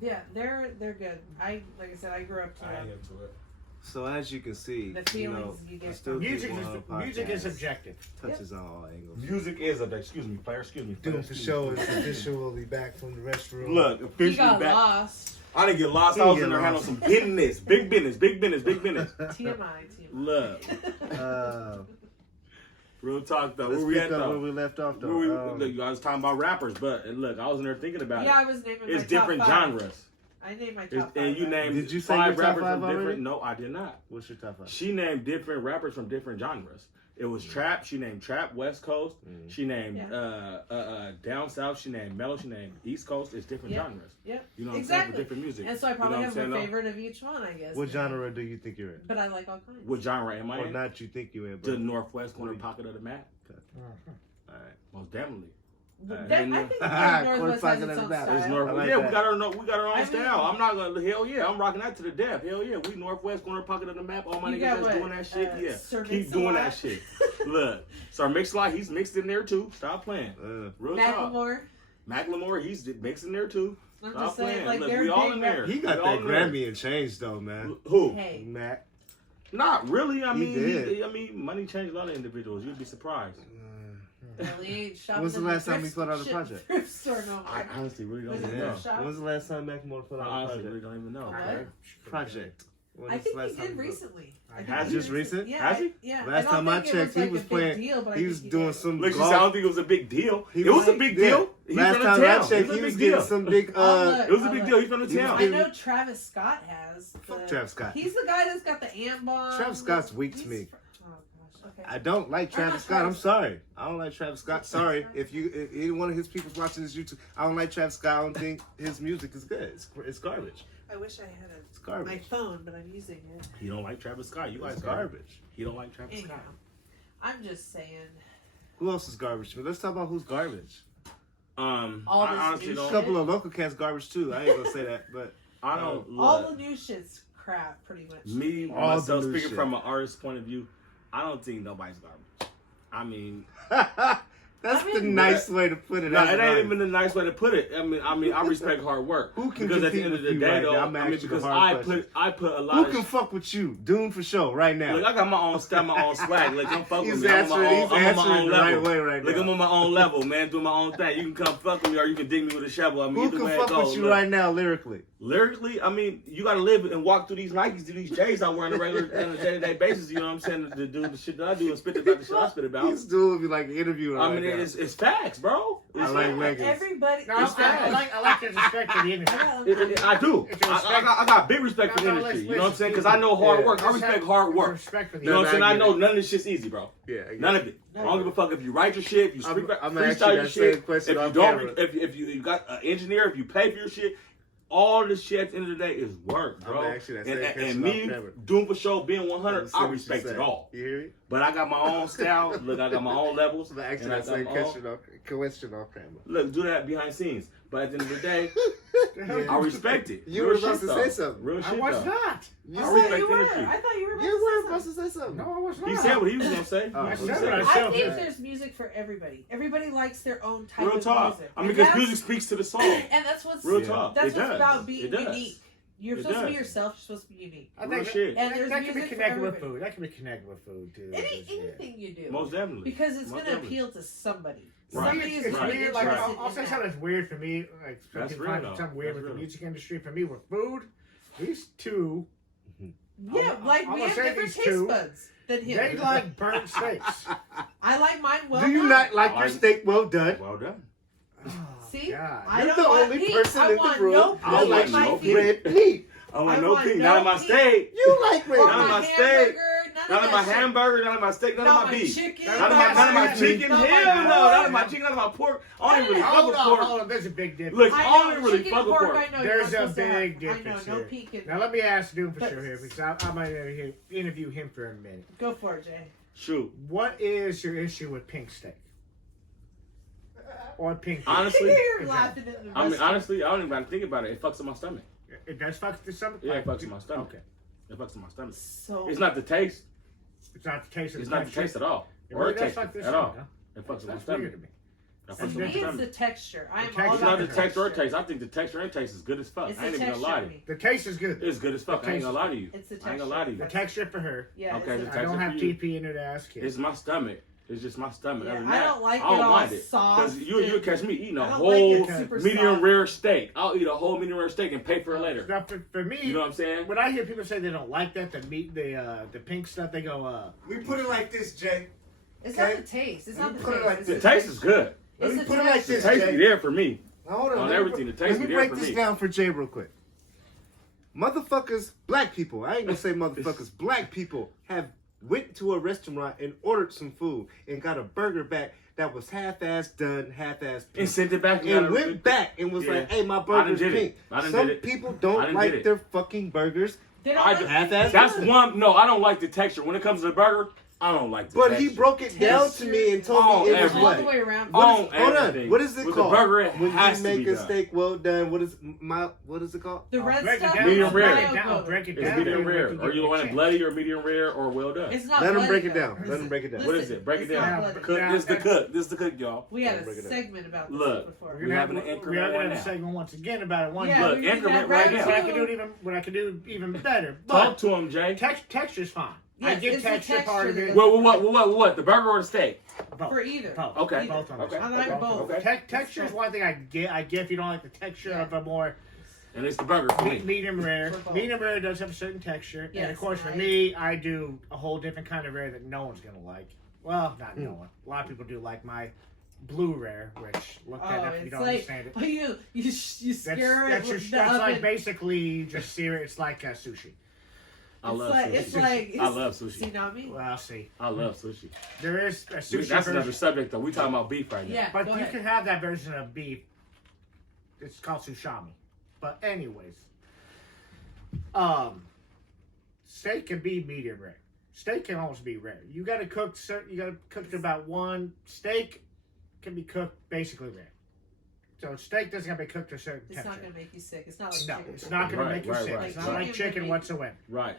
Yeah, they're good. Like I said, I grew up to I ain't them. into it. So as you can see, The you know, feelings you get we still from think music One Podcast music is subjective. touches on all angles. Music is a excuse me, player. Excuse me. Doing for show is officially back from the restroom. Look, He officially got back. lost. I didn't get lost. He I was get in there lost. handling some business, big business, big business, big business. TMI. Look, real talk though. let's Where we pick at up where though? we left off though. Look, I was talking about rappers, but look, I was in there thinking about Yeah, it. I was naming It's my different top 5. genres. I named my It's- top 5. and you right? named Did you say 5 your top rappers 5 from different. already? No, I did not. What's your top 5? She named different rappers from different genres. It was trap. She named trap West Coast. She named down south. She named mellow. She named East Coast. It's different Yeah. genres. Yep. You know what I'm Exactly. saying? With different music. And so I probably You know have what I'm a saying, favorite of each one, I guess. What genre do you think you're in? But I like all kinds. What genre am I Or in? not you think you're in, The but northwest corner pocket of the map. all right. Most definitely. I think Northwest has its own It's It's style. north. I like Yeah, that. we got our own I mean- style. I'm not gonna. Hell yeah, I'm rocking that to the death. Hell yeah, we northwest corner pocket of the map. All my You niggas got that's what, doing that shit. Yeah, Sir keep doing that Mix-a-Lot? shit. Look, Sir Mix-a-Lot, he's mixed in there too. Stop playing. Real talk. Macklemore. Macklemore, he's mixed in there too. I'm Stop just saying, playing. like Look, they're we all big in there. He got We all that in there. Grammy and change though, man. Who? Hey, Mac. Not really. I He mean, did. I mean, money changed a lot of individuals. You'd be surprised. really ain't shopping. When's the in last time thrift he put out a shit- project? Thrift store no more. I honestly really don't Was even it know. a shop? When's the last time Macklemore put I out a honestly project? really don't even know. What? Project. When I was think the he last time did put- recently. I think Has he he? Just recent? Yeah, Has he? Yeah. Last don't time I think it was, checked, he like, was a big playing. Deal, but I He was think doing did. some Look, she golf. said, I don't think it was a big deal. He It was a was- big yeah. deal. He's Last from the time town. I It checked, was he a was big getting deal. some big. look. It was a big deal. He's from the He was town. I know Travis Scott has. Fuck Travis Scott. He's the guy that's got the ant bomb. Travis Scott's weak to He's me. Oh gosh. Okay. I don't like I'm not Travis Scott. I'm Travis- sorry. I don't like Travis Scott. Sorry if any one of his people's watching this YouTube. I don't like Travis Scott. I don't think his music is good. It's garbage. I wish I had It's my garbage. phone, but I'm using it. He don't like Travis Scott. You like It's garbage. garbage. He don't like Travis Anyhow, Scott. I'm just saying. Who else is garbage? Let's talk about who's garbage. All this I honestly new A don't. shit. couple of local cats garbage too. I ain't gonna say that, but I don't. All Look, the new shit's crap, pretty much. me All myself the new speaking shit. from an artist's point of view, I don't think nobody's garbage. I mean, that's I mean, the nice way to put it. no, as it an ain't artist. even a nice way to put it. I mean, I respect hard work. Who can because at the compete end of with the you day, right though, now? I'm I asking mean, you because the hard question. I put a lot Who of. can fuck with you? Dune for show right now. Look, I got my own style, my own swag. Like, don't fuck with He's me. I'm on my answering, own, he's I'm on my answering own the level. right way right Look, now. I'm on my own level, man. Doing my own thing. You can come fuck with me, or you can dig me with a shovel. I mean, Who either can way fuck it goes. with you Look, right now lyrically? lyrically, I mean, you got to live and walk through these Nikes, through these J's I wear on a regular, on a day-to-day basis. You know what I'm saying? To do the shit that I do and spit about the shit I spit about. He's doing me like an interview. I mean, right now. it's facts, bro. I It's like facts. Megan. Everybody. No, I like your respect for the industry. I do. It's a respect- I got big respect for the No, industry. let's- You know what I'm let's- saying? Because I know hard Yeah. work. I respect hard work. Respect for the You know what I'm saying? I I get know it. none of this shit's easy, bro. Yeah, I get None it. of it. I don't give a fuck if you write your shit, if you I'm gonna ask freestyle you your that shit, same question if you off don't, camera. if you got an engineer, if you pay for your shit, all this shit at the end of the day is work, I'm bro. gonna ask you that And, same and question me off camera. doing for sure, being 100, Let's see I what you respect say. it all. You hear me? But I got my own style. Look, I got my own levels. I'm gonna ask you and I that got same my own- question off camera. Look, do that behind scenes. But at the end of the day, Yeah. I respect it. You Real were shit, about to though. say something. Real I shit, was though. not. You I I said thought respect you were. industry. I thought you were. you were about about to to say something. No, I was not. He said what he was gonna say. Oh, I he said said what I it. said. I think Yeah. there's music for everybody. Everybody likes their own type Real of talk. music. I mean, And because that's- music speaks to the soul. And that's what's Real Yeah. talk. that's It what's does. about being It does. unique. You're It supposed to be does. yourself. You're supposed to be unique. I Real think shit. And there's that can be music for connected with everybody. food. That can be connected with food too. Anything you do. Most definitely. Because it's Most going to definitely. appeal to somebody. Right. Somebody is It's going to be weird. Like, interested I'll in say that. something that's weird for me. Like, That's something real, though. something weird That's with the real. music industry. For me, with food, these two, Yeah, like I'm we gonna have say different these taste two, buds than him. they like burnt steaks. I like mine well Do you done. not like your I- steak well done? Well done. See? God. I You're don't the want only meat. person I in the want room no that I meat likes in my no feet. red meat. I want I no want pink. no None of my pink. steak. You like red Or None of meat. my my steak. hamburger. None of my hamburger. None of my steak. None of Not my my beef. chicken. None of my chicken. Not my Hell no. pork. None of my chicken. None of my pork. I don't even really fuck Hold with on, pork. hold on. There's a big difference. Look, I I know, don't even really chicken fuck and with pork, pork. I know There's you're a not supposed to big have. difference I know, no here. peeking. Now let me ask Doom for But- sure here because I might interview him for a minute. Go for it, Jay. Shoot. What is your issue with pink steak? Or pink fish? Honestly, You're laughing at the I mean, rest. honestly, I don't even have to think about it. It fucks in my stomach. It does fuck the stomach? Yeah, it fucks in my stomach. Okay. It fucks in my stomach. So It's not the taste. It's not the taste of It's the not the taste at all. It Or really the does taste fuck the at stomach, all. huh? It fucks in my That's stomach. weird to me. I To put me, some it's on the my texture. I'm texture. all It's about not the the texture or texture. taste. I think the texture and taste is good as fuck. It's I ain't the even gonna texture lie for to you. me. The taste is good. It's good as fuck. I ain't gonna lie to you. It's the I ain't gonna lie to texture. The you. texture for her. Yeah. Okay, it's the the I don't have for you. TP in her to ask kids. It's my stomach. It's just my stomach. Yeah, Other than I that, don't like I don't it all mind it. soft You'll catch me eating a I don't whole like it super medium soft. rare steak. I'll eat a whole medium rare steak and pay for it later. Now, for me, You know what I'm saying? when I hear people say they don't like that, the pink stuff, they go, We put it like this, Jay. It's Okay. not the taste. It's Let not me the put it taste. like It's The the taste is good. Let It's me the put it like texture. The this, taste be Jay. there for me. Now, hold on. On let me everything, break- the taste Let me be there break for this me. down for Jay real quick. Motherfuckers, black people. I ain't gonna say motherfuckers. Black people have went to a restaurant and ordered some food and got a burger back that was half-ass done, half-ass And pink. sent it back. And went back and was Yeah. like, "Hey, my I done burger's did it. pink." I done Some did it. people I don't done like did it. their fucking burgers. They don't I like do- it. half-ass That's good. one. No, I don't like the texture. When it comes to the burger, I don't like the But texture. he broke it down to me and told Oh, me it was everything. all the what? way around. What is- On hold on. everything. What is it With called? the burger, it when has you to make be a done. steak well done, what is it called? The red break it stuff down. is Medium rare. mild Down, golden. break it It's down. medium rare. Break it Or you down. want it bloody or medium rare or well done? It's not Let him bloody, break it though. down. Let him break it down. What is it? Break it it's not down. bloody. Cook. Now, This is the cook. This is the cook, y'all. We had a Break it down. segment about this Look. before. We having an We increment are gonna right have a now. segment once again about it. One Yeah, day. Look, we did increment that right round now. But I two. can do it even. What I can do even better. Talk But to him, Jay. texture's fine. I Yes, get it's the texture part of texture it. that- What? The burger or the steak? Both. For either. Both. Okay. Both on Okay. this. I like both. Okay. Texture is one thing I get if you don't like the texture Yeah. of a more And it's the burger for me. medium rare. For both. Medium rare does have a certain texture, and Yes, of course for I- me, I do a whole different kind of rare that no one's gonna like. Well, not no one. A lot of people do like my blue rare, which look that Oh, up if you it's don't like understand it. you scare it with the That's like oven. basically you just sear it. It's like sushi. I love sushi. It's like I love sushi. See, not me. Well, see, I love sushi. there is a sushi That's version, another subject though. We talking about beef right now. Yeah, but go you ahead. can have that version of beef. It's called sushami. But anyways, steak can be medium rare. Steak can almost be rare. You got to cook. You got to cook to about one. Steak can be cooked basically rare. So steak doesn't have to be cooked to a certain It's temperature. not gonna make you sick. It's not like No, chicken. it's not going Right, to make you right, sick. right, It's not right. like chicken whatsoever. Right.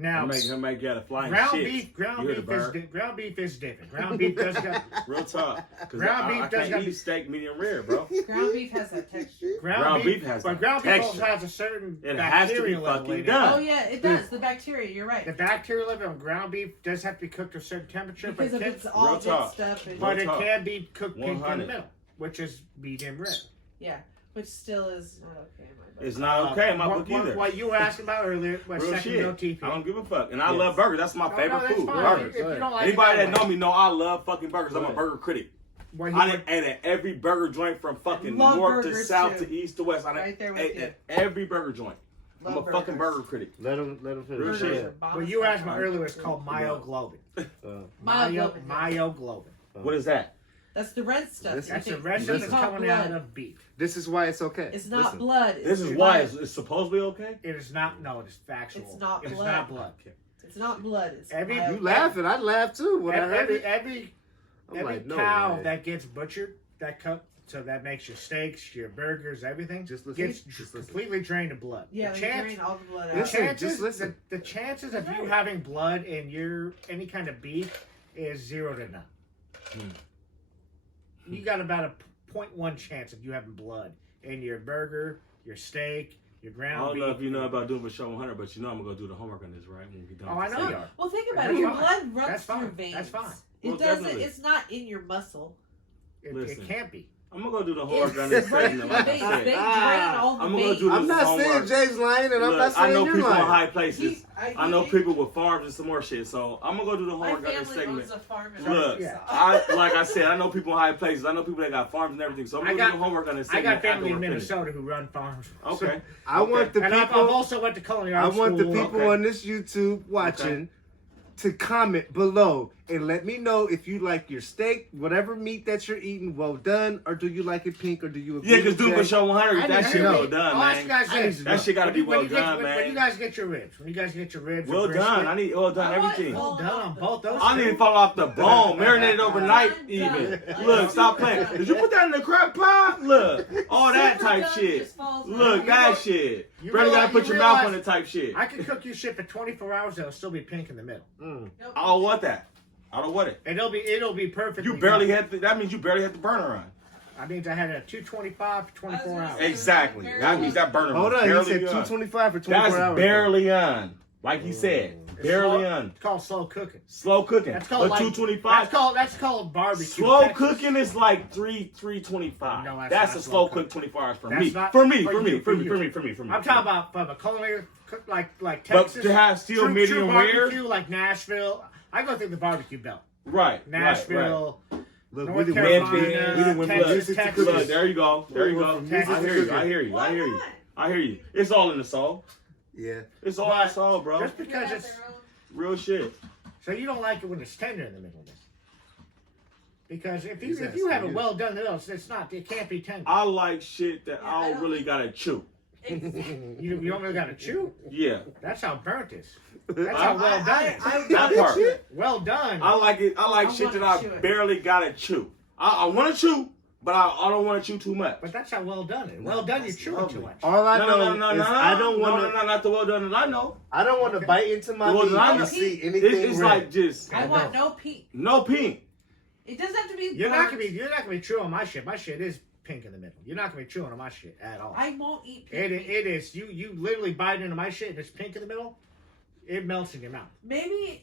Now, He'll make you out of flying ground shit. beef, You hear the bird? ground beef is different. Ground beef does got Real talk. Because Ground beef I does can't got- eat steak medium rare, bro. Ground beef has that texture. Ground beef has but that ground beef also texture. has a certain It has to be bacteria level fucking in it. done. Oh yeah, it does. The bacteria. You're right. The bacteria level on ground beef does have to be cooked to a certain temperature, Because but of it its can, all Real good talk. stuff. And, but it talk. can be cooked pink in the 100. middle, which is medium rare. yeah, which still is not okay in my book. It's not okay in my book what, either. What you were asking about earlier was Real second shit. no TP. I don't give a fuck. And I Yes. love burgers. That's my No, favorite that's food. fine. Burgers. If you don't like Anybody it that know me know I love fucking burgers. I'm a Right. burger critic. What I he done ate at every burger joint from fucking love north to burgers, south too. to east to west. I done Right there with ate you. at every burger joint. I'm a Love fucking burgers. burger critic. Let him Real finish. shit. Yeah. Burgers are what you asked me bomb earlier stuff. was called myoglobin. Myoglobin. Myoglobin. What is that? That's the red stuff. This- You That's the think- red it's stuff that's called coming blood. out of beef. This is why it's okay. It's not Listen. blood. This is why it's supposedly okay? It is not. No, it is factual. It's not It's blood. not blood. It's not blood. It's Every- myoglobin. You laughing? I laugh too when I heard it. Every I'm like, no cow way. that gets butchered, that cut, so that makes your steaks, your burgers, everything, Just listen. gets Just listen. completely drained of blood. Yeah, the they chance, drain all the blood the out. Listen, chances, just listen. The chances of you having blood in your any kind of beef is 0 to none. You got about a 0.1 chance of you having blood in your burger, your steak, your I ground don't beef. know if you know about doing FaSho 100, but you know I'm going to go do the homework on this, right? When we done Oh, with I this know segment. you are. Well, think about That's it. Your fine. blood runs That's fine. through veins. That's fine. It Well, doesn't. definitely. It's not in your muscle. Listen. It can't be. I'm going to go do the It's homework on this right segment, through like the I veins. said. They drain all the I'm gonna veins. do I'm not saying homework. Jay's lying, and I'm Look, not I saying know you're people in lying. high places. I know he- people with farms and some more shit. So I'm gonna go do the My homework on this family segment. owns a farm. in Look, Arkansas. like I said, I know people in high places. I know people that got farms and everything. So I'm gonna do the homework on this I segment. got family after in we're finished. Minnesota who run farms. Okay. I want the And I've people. also went to culinary I arts want the school. people Okay. on this YouTube watching to comment below and let me know if you like your steak, whatever meat that you're eating, well done, or do you like it pink, or do you agree Yeah, because with do Jay? FaSho 100. I That need shit to know. well done, I'll ask you man. guys this. That shit gotta be well done, When man. you guys get your ribs, when you guys get your ribs, Well your done. brisket, I need well done I want everything. full- well done on both those. I need two. to fall off the bone, marinated overnight I'm even. done. Look, stop playing. Did you put that in the crock pot? Look, all that Super type done shit. just falls Look, out. that shit. you Brother gotta realize- put you your mouth on realize- it type shit. I can cook your shit for 24 hours. It'll still be pink in the middle. Mm. I don't want that. I don't want it. And it'll be perfect. You barely had that means you barely had the burner on. That means I had a 225 for 24 hours. Exactly. That means that burner Hold was on, he barely said on. 225 for 24 That's hours. barely on. Like he said, It's barely slow- on. It's called slow cooking. Slow cooking. That's called But like 225. That's called barbecue. Slow Texas. cooking is like 325. No, that's not a slow slow cooking. cook 24 hours for That's me. not- For me. for For me. you, For for me. you. For me. For me. For me. I'm talking about from a culinary cook like But Texas. to have still true medium rare. barbecue like Nashville. I go through the barbecue belt. Right. Nashville, Look, North we didn't Carolina, win. We didn't win Texas, music to Texas. Look, cookies. there you go. There you go. Music I to hear you. I cookies. hear you. I Why hear you. not? I hear you. It's all in the soul. Yeah. It's all in the soul, bro. Just because it's Real shit. so you don't like it when it's tender in the middle of it. Because if He's you have asking it you. well done, it can't be tender. I like shit that Yeah, I I don't really like- gotta chew. You don't really got to chew. Yeah. That's how burnt is. That's how well done it is. That part. Well done. I like it. I like I shit that wanna I chew it. barely gotta chew. I want to chew, but I don't want to chew too much. But that's how well done it is. Well done, you're That's chewing too lovely. much. All I know is I don't want to. No, not the well done that I know. I don't want to bite into my The well meat done I and know. see anything It's red. like just I want no pink. no pink. It doesn't have to be. You're not burnt. gonna be chewing on my shit. My shit is pink in the middle. You're not gonna be chewing on my shit at all. I won't eat pink. It is. You literally bite into my shit and it's pink in the middle. It melts in your mouth. Maybe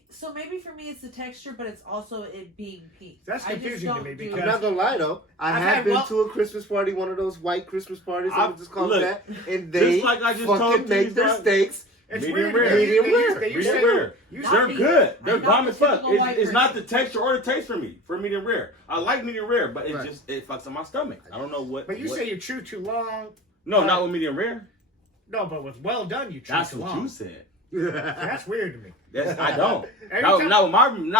for me it's the texture, but it's also it being pink. That's I just confusing to don't me do because- I'm not gonna lie though. I I've have had been well- to a Christmas party, one of those white Christmas parties. I I- would just call look, it that, and they just like I just told fucking make these their guys- steaks. It's Medium weird. rare. Medium They rare. used Medium to- rare. you Not They're me. good. They're I'm not bomb as the fuck. typical white It's not the person. texture or the taste for me for medium rare. I like medium rare, but it Right. just it fucks up my stomach. I don't know what. But you what- say you chew too long. no, not with medium rare. No, but with well done, you chew That's too what long. you said. That's weird to me. I don't. Every Not, time- not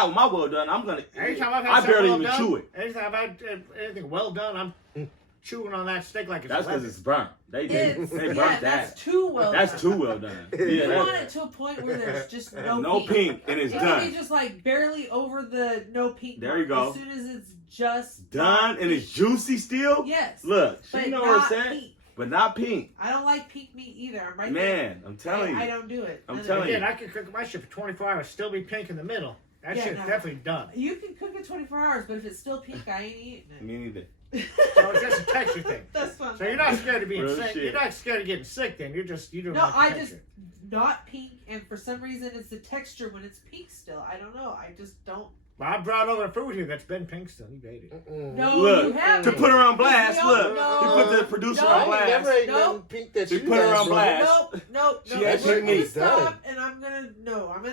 with my well done. I'm gonna. Anytime I've had I something barely well even done, chew it. anytime I've had anything well done, I'm chewing on that steak like it's That's because leather. it's burnt. They It's, they yeah, burnt that's that. too well. That's done. too well done. You Yeah, want that's it to a point where there's just no, no pink. pink and it's It can done. be just like barely over the no pink. There you mark go. As soon as it's just Done and it's juicy still. Yes. Look, but you know not what I'm saying? pink. But not pink. I don't like pink meat either. I'm right Man, I'm there. telling I you. don't do it. I'm None of telling it. Again, I can cook my shit for 24 hours, still be pink in the middle. That Yeah, shit's no. definitely done. You can cook it 24 hours, but if it's still pink, I ain't eating it. Me neither. So it's just a texture thing. That's fine. So you're not scared of being Real sick. shit. You're not scared of getting sick. Then you don't. No, like the I texture. just not pink, and for some reason it's the texture when it's pink still. I don't know. I just don't. Well, I brought over food here that's been pink still. You ate it. No, Look, you haven't. to put her on blast, We all look. know. To put the producer No, on I blast. never ate Nope. nothing pink that She you put her had, on bro. blast. Nope. She We're actually gonna means stop, done. and I'm gonna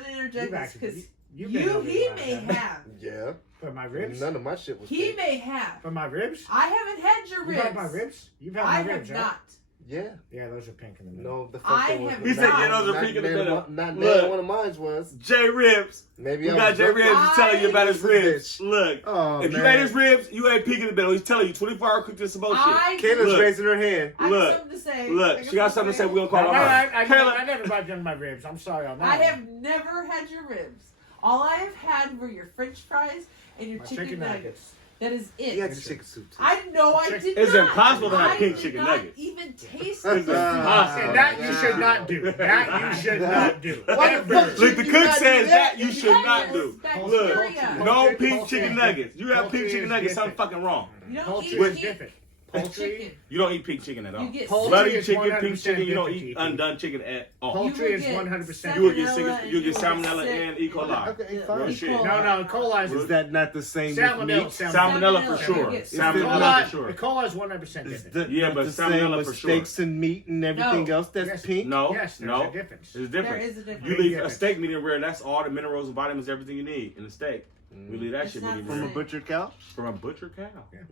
interject You've this actually- because you've been over he here may about that. have. Yeah. For my ribs. None of my shit was He pink. may have. For my ribs. I haven't had your You've ribs. had my ribs. You've had my I ribs. have right? not. Yeah. Yeah, those are pink in the middle. No, the fuck I they have was He said, not. yeah, those are Not pink in the none of middle. my- Not Look. none one of mine was. JRibbz. Maybe We I got was JRibbz drunk. telling you about his I- ribs. Look. Oh, If you man. ate his ribs, you ate pink in the middle. He's telling you 24-hour cooked this bullshit. Kayla's Look. raising her hand. I Look. got something to say. Look, I she got something to say. We're going to No, call her. I Kayla. never brought you my ribs. I'm sorry on that. I one. have never had your ribs. All I have had were your French fries and your My chicken nuggets. That is it. He had the chicken soup too. I know I did It's not. impossible to have I pink did chicken not nuggets. even taste It's it. impossible. And that you should not do. That you should not do. Why the Ever. fuck Look, the You cook not says do that that? you should not do. Look, Bacteria. no Poultry- pink poultry chicken is nuggets. You have poultry pink chicken is nuggets, different. something fucking wrong. You don't Poultry eat is pink different. Poultry. chicken. You don't eat pink chicken at all. You get Poultry Bloody is chicken, 100% pink chicken, you don't different, eat TT. undone chicken at all. Poultry You is will get 100%. You will get salmonella sick, and you will get will salmonella sick. and E. coli. Okay, Yeah. fine. E. Shit. coli. No, no, coli Is is that not the same with salmonella. meat? Salmonella for Salmonella. sure. You get Salmonella for The sure. cola is 100% Is different. the, Yeah, not but the salmonella same with for sure. steaks and meat and everything No. else that's Yes. pink? No, Yes, there's no. a difference. It's There different. is a difference. You leave a difference. steak medium rare, that's all the minerals and vitamins, everything you need in a steak. We leave that It's shit not medium the From a rare. same. butcher cow? From a butcher cow.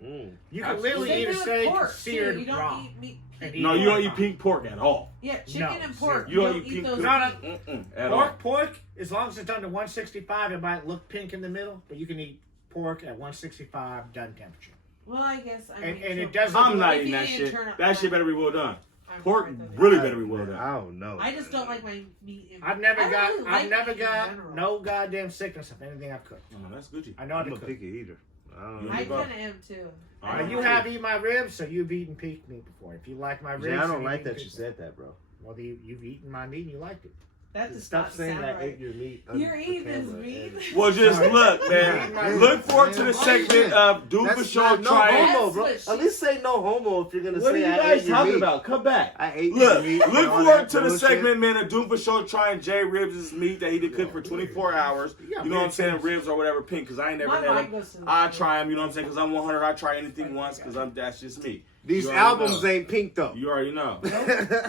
Mm. You can Absolutely. literally Same eat a thing with steak pork, seared too. You don't raw. eat meat. And pink. eat No, you pork don't eat raw. pink pork at all. Yeah, chicken No, and pork. zero. You don't eat those. No, no. At all. Pork, as long as it's done to 165, it might look pink in the middle, but you can eat pork at 165 done temperature. Well, I guess I And- mean, and sure. it doesn't- I'm not If eating you that didn't shit. turn up That shit my- better be well done. I'm Pork sorry, though. really better be well done. I don't know. I just don't like my meat. In I've never I don't got, really I've like never meat in got general. no goddamn sickness of anything I've cooked. Oh, that's Gucci. I know how I'm to a cook. picky eater. I don't know. I Leave out. kind of am too. All I right. don't You like have it. eaten my ribs, so you've eaten pink meat before. If you like my ribs, Yeah, I don't you've like eaten that you pink said that, bro. meat. Well, you've eaten my meat and you liked it. That just Stop not saying sound I right. ate your meat. Your on eat is camera, meat. and- Well, just Sorry. look, man. Man, Look forward to the man, segment of Dunn That's FaSho not no trying. homo, bro. That's At what least say no homo if you're gonna What are say you I guys ate your talking meat. about? Come back. I ate Look, your meat. look and all forward that to the bullshit. segment, man, of Dunn FaSho trying JRibbz' meat that he did cook for 24 hours. Yeah, You know what I'm man, saying? Ribs or whatever, pink, because I ain't never My had mind them. goes to the I food. try them, you know what I'm saying? Because I'm 100, I try anything once, because that's just me. These You already albums know. ain't pink though. You already know.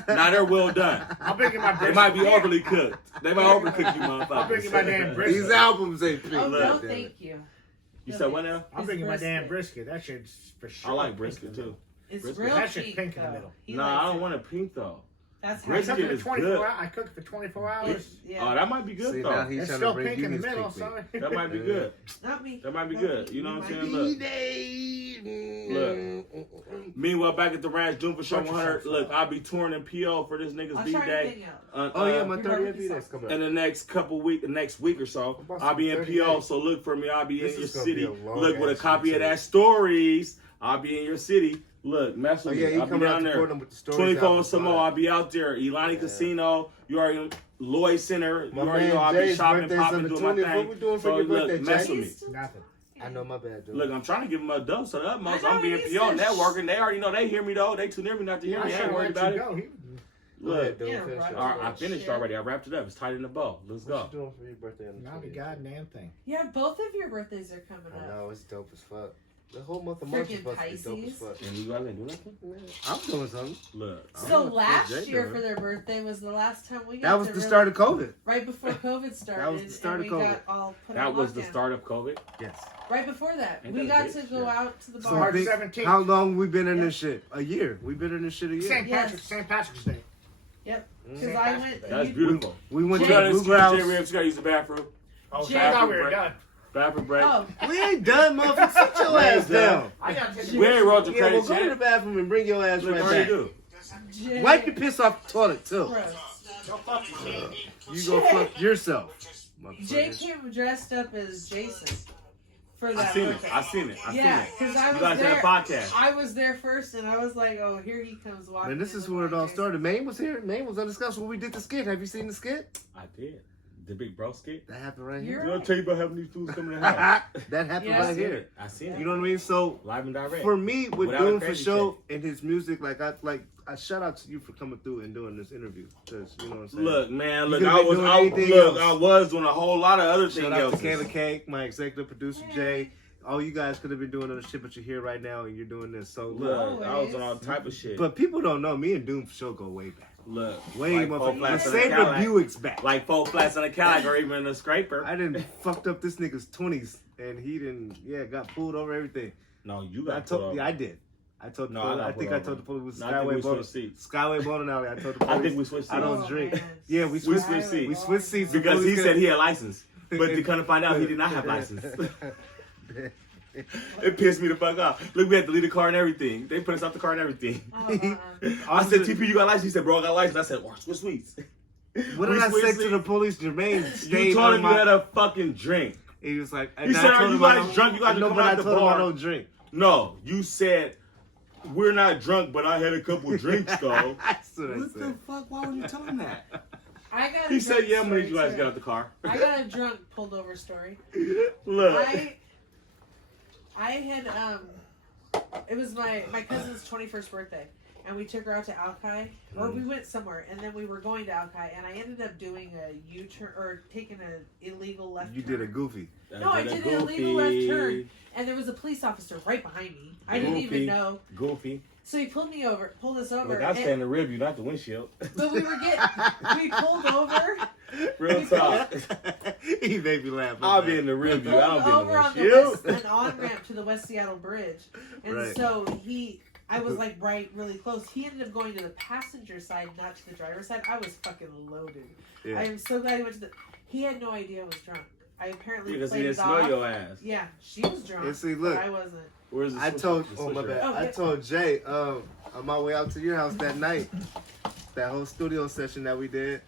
Now they're well done. I'm bringing my They brisket. might be overly cooked. They might overcook you, I'm bringing my damn motherfuckers. brisket. These albums ain't pink. Oh, Look. no, Damn thank it. you. You said what now? I'm bringing my damn brisket. That shit's for sure. I like pink brisket in the too. It's Brisket. real That shit's cheap, pink in the though. middle. He No, likes I don't it. want it pink though. That's how Brisket middle. I cooked it is for 24 good. hours. I cooked it for 24 hours. It's, yeah. Oh, that might be good See, though. now he's It's trying still to bring pink you in the his middle, pink so meat. That might be good. Not me. That might be Not good. me. You know what I'm Might saying? be. Look. Meanwhile, back at the ranch, Dunn FaSho Watch 100. yourself. Look, I'll be touring in PO for this nigga's I'll B try day. anything out. Oh yeah, my Your 30th barbecue B-Day's sauce. coming In up. the next week or so, About I'll be in 38. PO. So look for me. I'll be This in your is gonna city. be a long Look with a ass copy of YouTube. that stories. I'll be in your city. Look, mess Oh with yeah, me. he I'll be coming out down to there. Portland with the stories. 24 album, and Samoa. so I'll be out there. Elani Casino. You already Lloyd Center. You My already man know I'll be Jay's shopping, birthday's on popping, the doing my 20th. thing. What we doing for So your look, birthday, mess Jay? with me. Nothing. I know my bad, dude. Look, I'm trying to give them a dose to the utmost. I know I'm being he PO said networking. They already know. They hear me though. They too near me not to hear I me. I should ain't have worried let you about it. go. Go ahead, Look, dude. Yeah, Finish right. up. all right, I finished already. I wrapped it up. It's tied in a bow. Let's go. What you doing for your birthday on the Not a 20th? goddamn thing. Yeah, both of your birthdays are coming I up. know, it's dope as fuck. The whole month of March is Freaking supposed to be dope as Pisces. fuck. And you guys ain't do nothing? I'm doing something. Look. I don't So know what last Jay year doing. for their birthday was the last time we got That was to the really- start of COVID. right before COVID started. the start and of we COVID. got all put That on was the lockdown. start of COVID. Yes. Right before that, Ain't we that a got to bitch? go Yeah. out to the So bar. March think- 17th. how long we been in Yeah. this shit? A year. We've been in this shit a year. St. Yes. St. Patrick's Day. Because I went. That's you- beautiful. We went You to gotta the excuse Bluegrass. JRibbz. You gotta use the bathroom. Oh, Jay- I thought we were done. Bathroom break. Oh, We ain't done, motherfucker. Sit your We ain't ass done. down. I got to We ain't wrote the Yeah, well, credits go to the yet. bathroom and bring your ass Look, right what you back. do? Jay. Wipe your piss off the toilet, too. Gross. Go fuck yourself. You go fuck yourself. Jay motherfucker. came dressed up as Jason for I that seen it. birthday. I seen it. I Yeah, seen because it. I You was guys did a there. podcast. I was there first, and I was like, "Oh, here he comes walking." Man, this in is with where it my all Jason. started. Maine was here. Maine was undiscussed when we did the skit. Have you seen the skit? I did. The big bro skit. That happened right You're here. I'll tell you about having these fools coming in the house. That happened Yeah. right I seen here. it. I seen it. You know what I mean? So Live and direct. for me, with Without a Dunn crazy FaSho and his music, I shout out to you for coming through and doing this interview. Because you know what I'm saying. Look, man. You Look, could've I been was. doing I, anything look, else. I was doing a whole lot of other things Shout out else. to Kayla K, my executive producer Jay. All you guys could have been doing other shit, but you're here right now and you're doing this. So look, Look, I was on all type of shit. but people don't know me and Dunn FaSho go way back. Look, Way like four motherfucker. flats on a Save the Cadillac. Buick's back. Like 4 flats on a Cadillac or even a scraper. I didn't fucked up this nigga's 20s and he didn't. Yeah, got pulled over everything. No, you I got told. pulled Yeah, over. I did. I told. The No, police, I got I think pulled I told the over. police it was No, I think Skyway we Bowling. switched seats. Skyway Bowling Alley. I told the police. I think we switched I don't seats. drink. man. Yeah, we We switched. switched seats. We switched seats Because he Police said he had license. But to kind of find out he did not have license. It pissed me the fuck off. Look, we had to leave the car and everything. They put us off the car and everything. I said, TP, you got license? He said, bro, I got license. I said, oh, switch sweets. What did I say to the police? Jermaine stayed You told on him my. you had a fucking drink. He was like, He said, are you guys drunk? You guys no, come but out I the told him bar. I don't drink. No, you said, we're not drunk, but I had a couple drinks, though. That's what I What the said. fuck? Why would you tell him that? I got. He a said, drunk yeah, I'm gonna need you story, guys to too. get out the car. I got a drunk pulled over story. Look. I had it was my cousin's 21st birthday, and we took her out to Alki, or we went somewhere, and then we were going to Alki, and I ended up doing a U-turn or taking an illegal left. You turn. did a goofy. No, I did an illegal left turn, and there was a police officer right behind me. I didn't even Goofy. know. Goofy. So he pulled us over. Look, I stand in the rear view, not the windshield. But we pulled over. Real talk. He made me laugh. I'll be in the rear view. I Pulled don't over be on in the the west, windshield. an on-ramp to the West Seattle Bridge. And Right. so I was like really close. He ended up going to the passenger side, not to the driver's side. I was fucking loaded. Yeah. I am so glad he went to he had no idea I was drunk. I apparently Because he played didn't it smell off. your ass. Yeah, she was drunk. And see, look. but I wasn't. Where's the I switch- told. the Oh my switcher? bad. Oh, I yeah. told Jay on my way out to your house that night. That whole studio session that we did.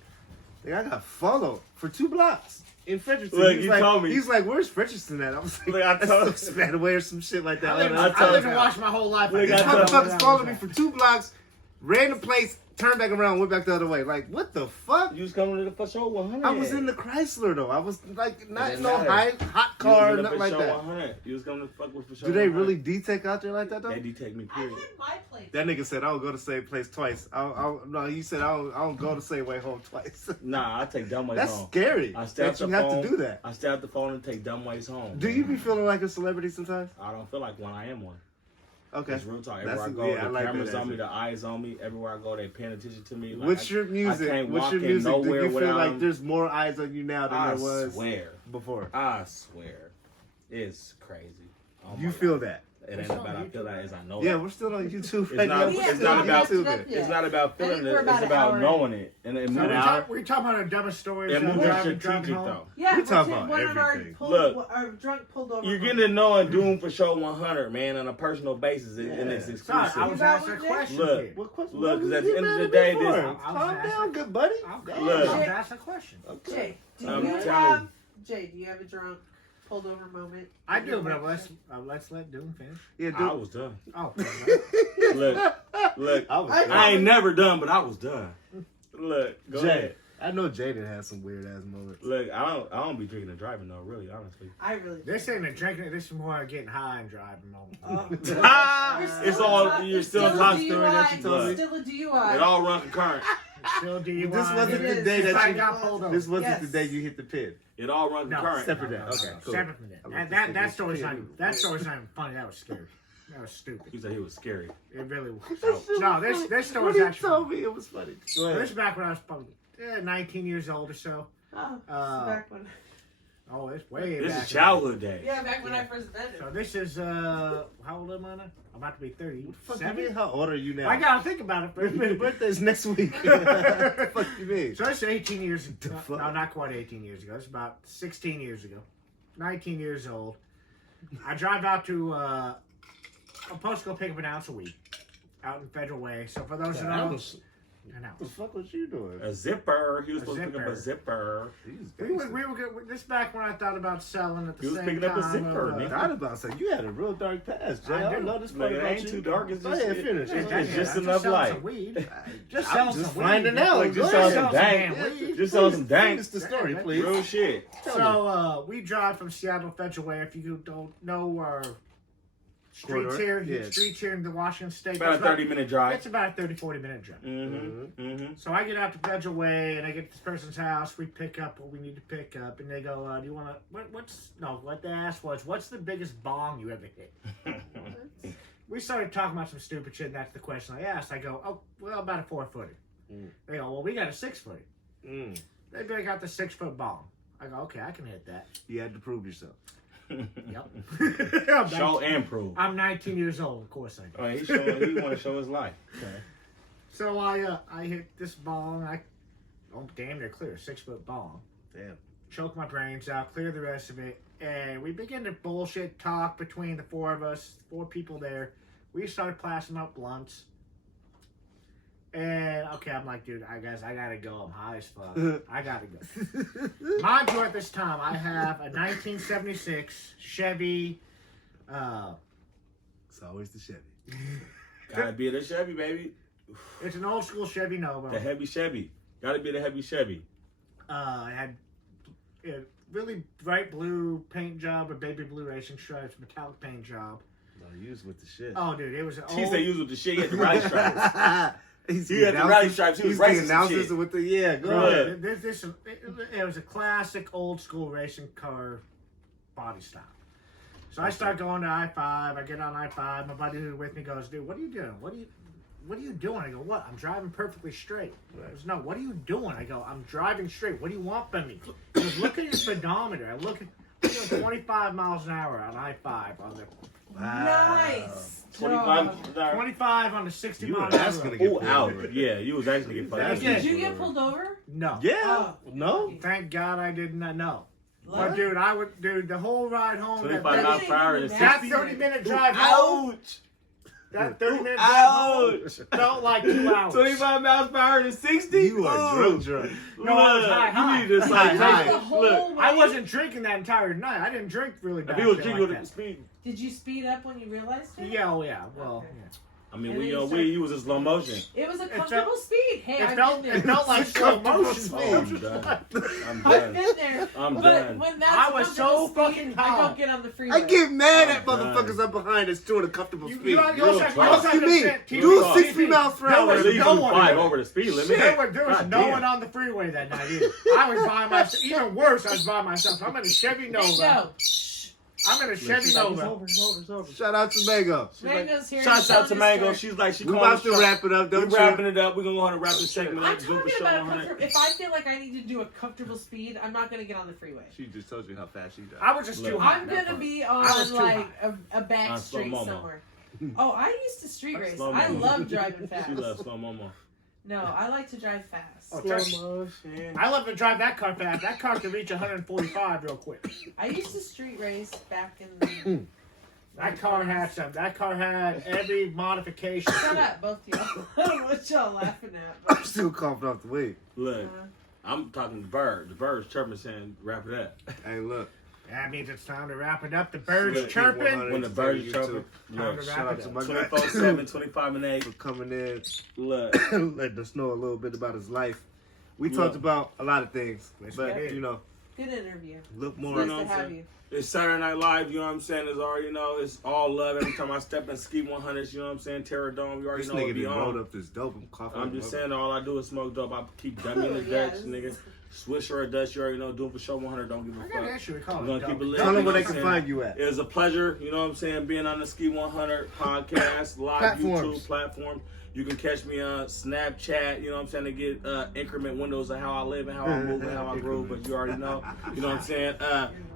Like, I got followed for 2 blocks in Frederickson. Look, He's you like, told me. He's like, "Where's Frederickson at?" I was like, Look, I told "That's Spanaway or some shit like that." I lived I and told watched my whole life. Look, These I told- motherfuckers followed me for 2 blocks, ran the place, turned back around, went back the other way. Like, what the fuck? You was coming to the FaSho 100. I was in the Chrysler though. I was like not It in no didn't hot car, you was nothing like FaSho that. 100. You was coming to fuck with FaSho. Do they 100. really detect out there like that though? They detect me. I Period. had my place. That nigga said I don't go to the same place twice. No, he said I don't go the same way home twice. Nah, I take dumb ways That's home. scary. I stay That at the you have phone. to do that. I stay at the phone and take dumb ways home. Do you be feeling like a celebrity sometimes? I don't feel like one. I am one. Okay. It's real talk. That's- Everywhere I go, yeah, I the like cameras that on me, answer. the eyes on me. Everywhere I go, they paying attention to me. Like, What's your music? I can't What's walk your in music? Do nowhere you feel without like them. there's more eyes on you now than I there was swear. before? I swear. It's crazy. Oh You my feel God. that? It ain't about I feel that as I know Yeah, that. we're still on YouTube It's right not- now. We We're haven't still on wrapped it YouTube. up yet. It's not about I think feeling we're it. about It's an about hour in. knowing it. And it So moves. we're talking about our dumbest stories. It moves driving strategic home. though. Yeah, We talk we're about one of our everything. pulled, Look, our drunk pulled over. You're getting to know and doing FaSho 100, man, on a personal basis, and it's Yeah. Sorry, exclusive. I was You got asking a one, Jay? question Look. here. What question? Look, 'cause What at you the end of mad the at day, me for? this- I was Calm asking- down, good buddy. Okay, Look. I was asking a question. Jay, do I'm you telling have Jay? Do you have a drunk pulled over moment? I do, but let's let Doom finish. Yeah, I dude. was done. Oh, Look, I was I ain't never done, but I was done. Look, go Jay. ahead. I know Jaden has some weird ass moments. Look, I don't be drinking and driving though, really, honestly. I really. this ain't a drinking. This is more a getting high and driving moment. Oh. Ah, We're still it's a all DUI. you're It's still a talking DUI. story that you told It's me. still a DUI. It all run concurrent. Still DUI. This wasn't It the is. day It's that I you. got pulled over. This wasn't Yes. the day you hit the pin. It all run No, concurrent. separate that. Okay, cool. Separate from I that. like That this story's thing. not even, that story's not even funny. That was scary. That was stupid. He said he was scary. It really was. That shit No, was this funny. story's When he actually. told me it was funny. Go This ahead. is back when I was probably 19 years old or so. Oh, back when. Oh, it's way This back. is childhood day. Yeah, back when I first met So him. this is how old am I now? I'm about to be 30. Fuck you mean? How old are you now? I gotta think about it for a Your minute. birthday's next week. Fuck you mean? So it's 18 years The ago. fuck? No, not quite 18 years ago. It's about 16 years ago. 19 years old. I drive out to I'm supposed to go pick up an ounce a week out in Federal Way. So for those who That know, was- an What the ounce. fuck was you doing? A zipper. He was A supposed to pick up a zipper. Jesus, We were good. This back when I thought about selling at the He was same picking up a time. zipper, of, nigga. I was about to say you had a real dark past, Jay. I I don't do. know this Look, part it about ain't you. too dark. It's Go just ahead, finish. Yeah, Go it's ahead. just I'm enough selling light. some weed. Just I'm selling just some finding weed. out. Like, Go just ahead. selling some damn dank. weed. Just selling some dank. Finish the story, please. Real shit. So we drive from Seattle Federal Way. If you don't know our streets Corridor? here, Yeah. streets here in the Washington State, About a that's 30-minute drive. It's about a 30-40 minute drive. Mm-hmm. Mm-hmm. So I get out to Federal Way and I get to this person's house. We pick up what we need to pick up, and they go, "Do you want to? What they asked was, what's the biggest bong you ever hit?" We started talking about some stupid shit, and that's the question I asked. I go, "Oh, well, about a 4-footer." Mm. They go, "Well, we got a 6-footer." Mm. They break out the 6-foot bong. I go, "Okay, I can hit that." You had to prove yourself. Yep. Show and prove. I'm 19 years old, of course I do. Oh, he want to show his life. Okay. So I hit this bong. Damn near clear, 6-foot bong. Damn. Choke my brains out, clear the rest of it, and we begin to bullshit talk between the four of us, 4 people there. We started passing out blunts. And okay, I'm like, dude, I gotta go. I'm high as fuck. I gotta go. Mind you, at this time, I have a 1976 Chevy. It's always the Chevy. Gotta be the Chevy, baby. It's an old school Chevy Nova. The heavy Chevy. Gotta be the heavy Chevy. It had a really bright blue paint job with baby blue racing stripes, metallic paint job. No, you was with the shit. Oh, dude, it was an He old. said you was with the shit. He had the rally stripes. He's He had the rally stripes. He was the racing some announcers shit. with the go Go ahead. ahead. It was a classic old school racing car body style. So I start going to I-5. I get on I-5. My buddy who's with me goes, "Dude, what are you doing? What are you doing?" I go, "What? I'm driving perfectly straight." Right. He goes, "No, what are you doing?" I go, "I'm driving straight. What do you want from me?" He goes, "Look at your speedometer." I look at 25 miles an hour on I-5 on the Nice. 25. 25 on the 60 You mile were an hour. asking to road. get Oh, pulled out. over. Yeah, you was actually getting That's fucked. Did you get pulled over? No. Yeah. Oh. No. Thank God I did not know. What? But dude, the whole ride home, 25 that miles per hour is that 60. 30-minute drive home, Ouch. that 30-minute drive home Ouch. felt like 2 hours. 25 miles per hour is 60? You are drunk. No, I was high. You need to High, say, high. The whole look. way? I wasn't drinking that entire night. I didn't drink really bad. If he was shit drinking like with the speed. Did you speed up when you realized that. it? Yeah, oh yeah. Well, Okay. yeah. I mean, And we then you we use in slow motion. It was a comfortable speed. Hey, I've been there. It felt like slow motion. Oh, I'm done. I'm I've done. been there. I'm But done. when that's I was so comfortable speed, fucking I high. don't get on the freeway. I get mad at I'm motherfuckers up behind us doing a comfortable speed. You also Real have talk. What you mean? TV. Do talk. 60 miles per There hour. was At least no you one 5 there. over the speed limit. There was God no damn. one on the freeway that night either. I was by myself. Even worse, I was by myself. I'm in a Chevy Nova. Mango. I'm in a Chevy Nova. It's over. Shout out to Mango. Mango's here. Shouts out to telling Mango. his story. She's like, she We calling about to the wrap it up. We're Don't you? wrapping it up. We're going to go ahead and wrap this segment I'm up. Super talking Show about a 100. comfortable. If I feel like I need to do a comfortable speed, I'm not gonna get on the freeway. She just told you how fast she does. I was just Look, too high. I'm that gonna part. be I was on too like a back On slow street mo-mo. somewhere. Oh, I used to street race. Slow I mo-mo. love driving fast. She loves slow mo. No, I like to drive fast. Oh, trust me. I love to drive that car fast. That car can reach 145 real quick. I used to street race back in the. That car had some. That car had every modification. Shut up, both of y'all. I don't know what y'all laughing at. But, I'm still coughing off the weight. Look, I'm talking to Bird. The Bird's chirping saying, wrap it up. Hey, look. That means it's time to wrap it up. The birds Look, chirping. When the Bird's chirping, Time look, to Shout wrap out it to up. my guy 24/7, 25 and 8. for coming in, Look, letting us know a little bit about his life. We Look. talked about a lot of things, Yes, but we did. you know, good interview. look It's more. nice know to what I'm have saying? you. it's Saturday Night Live, you know what I'm saying? It's already, you know, it's all love. Every time I step in Ski 100s, you know what I'm saying? Terror Dome, you already This know nigga it be just rolled on. up this dope. I'm coughing. I'm just saying, all I do is smoke dope. I keep dummy in the Yeah, Dutch, this nigga. is- Swisher or Dutch, you already know. Doing for show 100, don't give I a got an fuck. issue. We call We're it gonna dumb. keep it lit. Tell them where they You know can what I'm find you at. It was a pleasure, you know what I'm saying, being on the Ski 100 podcast, live Platforms. YouTube platform. You can catch me on Snapchat, you know what I'm saying, to get increment windows of how I live and how I move and how I groove, but you already know, you know what I'm saying.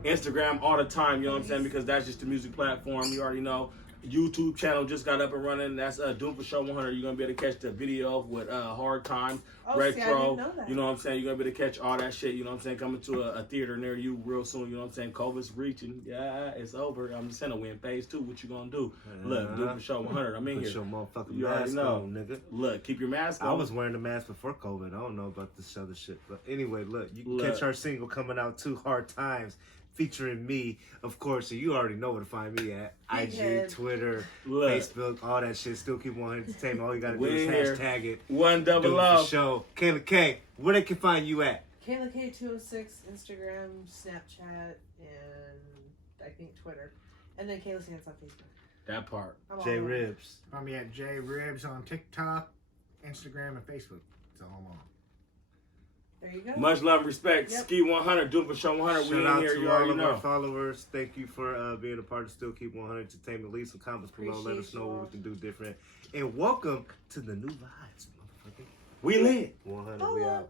Instagram all the time, you know what I'm saying, because that's just the music platform, you already know. YouTube channel just got up and running. That's Doom for Show 100. You're gonna be able to catch the video with Hard Times, Oh, see, I didn't Retro. know that. You know what I'm saying? You're gonna be able to catch all that shit. You know what I'm saying? Coming to a theater near you real soon. You know what I'm saying? COVID's reaching. Yeah, it's over. I'm just saying, we in phase 2. What you gonna do? Look, Doom for Show 100. I'm in Put here. your motherfucking You already mask know. on, nigga. Look, keep your mask on. I was wearing the mask before COVID. I don't know about this other shit. But anyway, look, you can Look. catch our single coming out, 2 Hard Times, featuring me, of course. So you already know where to find me at. Big IG, head. Twitter, Look, Facebook, all that shit. Still keep on entertainment. All you gotta do We is in here. hashtag it. 100. Do it for show. Kayla K, where they can find you at? Kayla K 206 Instagram, Snapchat, and I think Twitter, and then Kayla Sands on Facebook. That part. I'm all over. JRibbz. Find me at JRibbz on TikTok, Instagram, and Facebook. That's all I'm on. There you go. Much love and respect. Yep. Ski 100. Doom for Show 100. We Shout in out here. to You all already of our know. followers. Thank you for being a part of Still Keep 100 Entertainment. Leave some comments below. Let Appreciate us know you what all. we can do different. And welcome to the new vibes, motherfucker. We lit. 100, we out.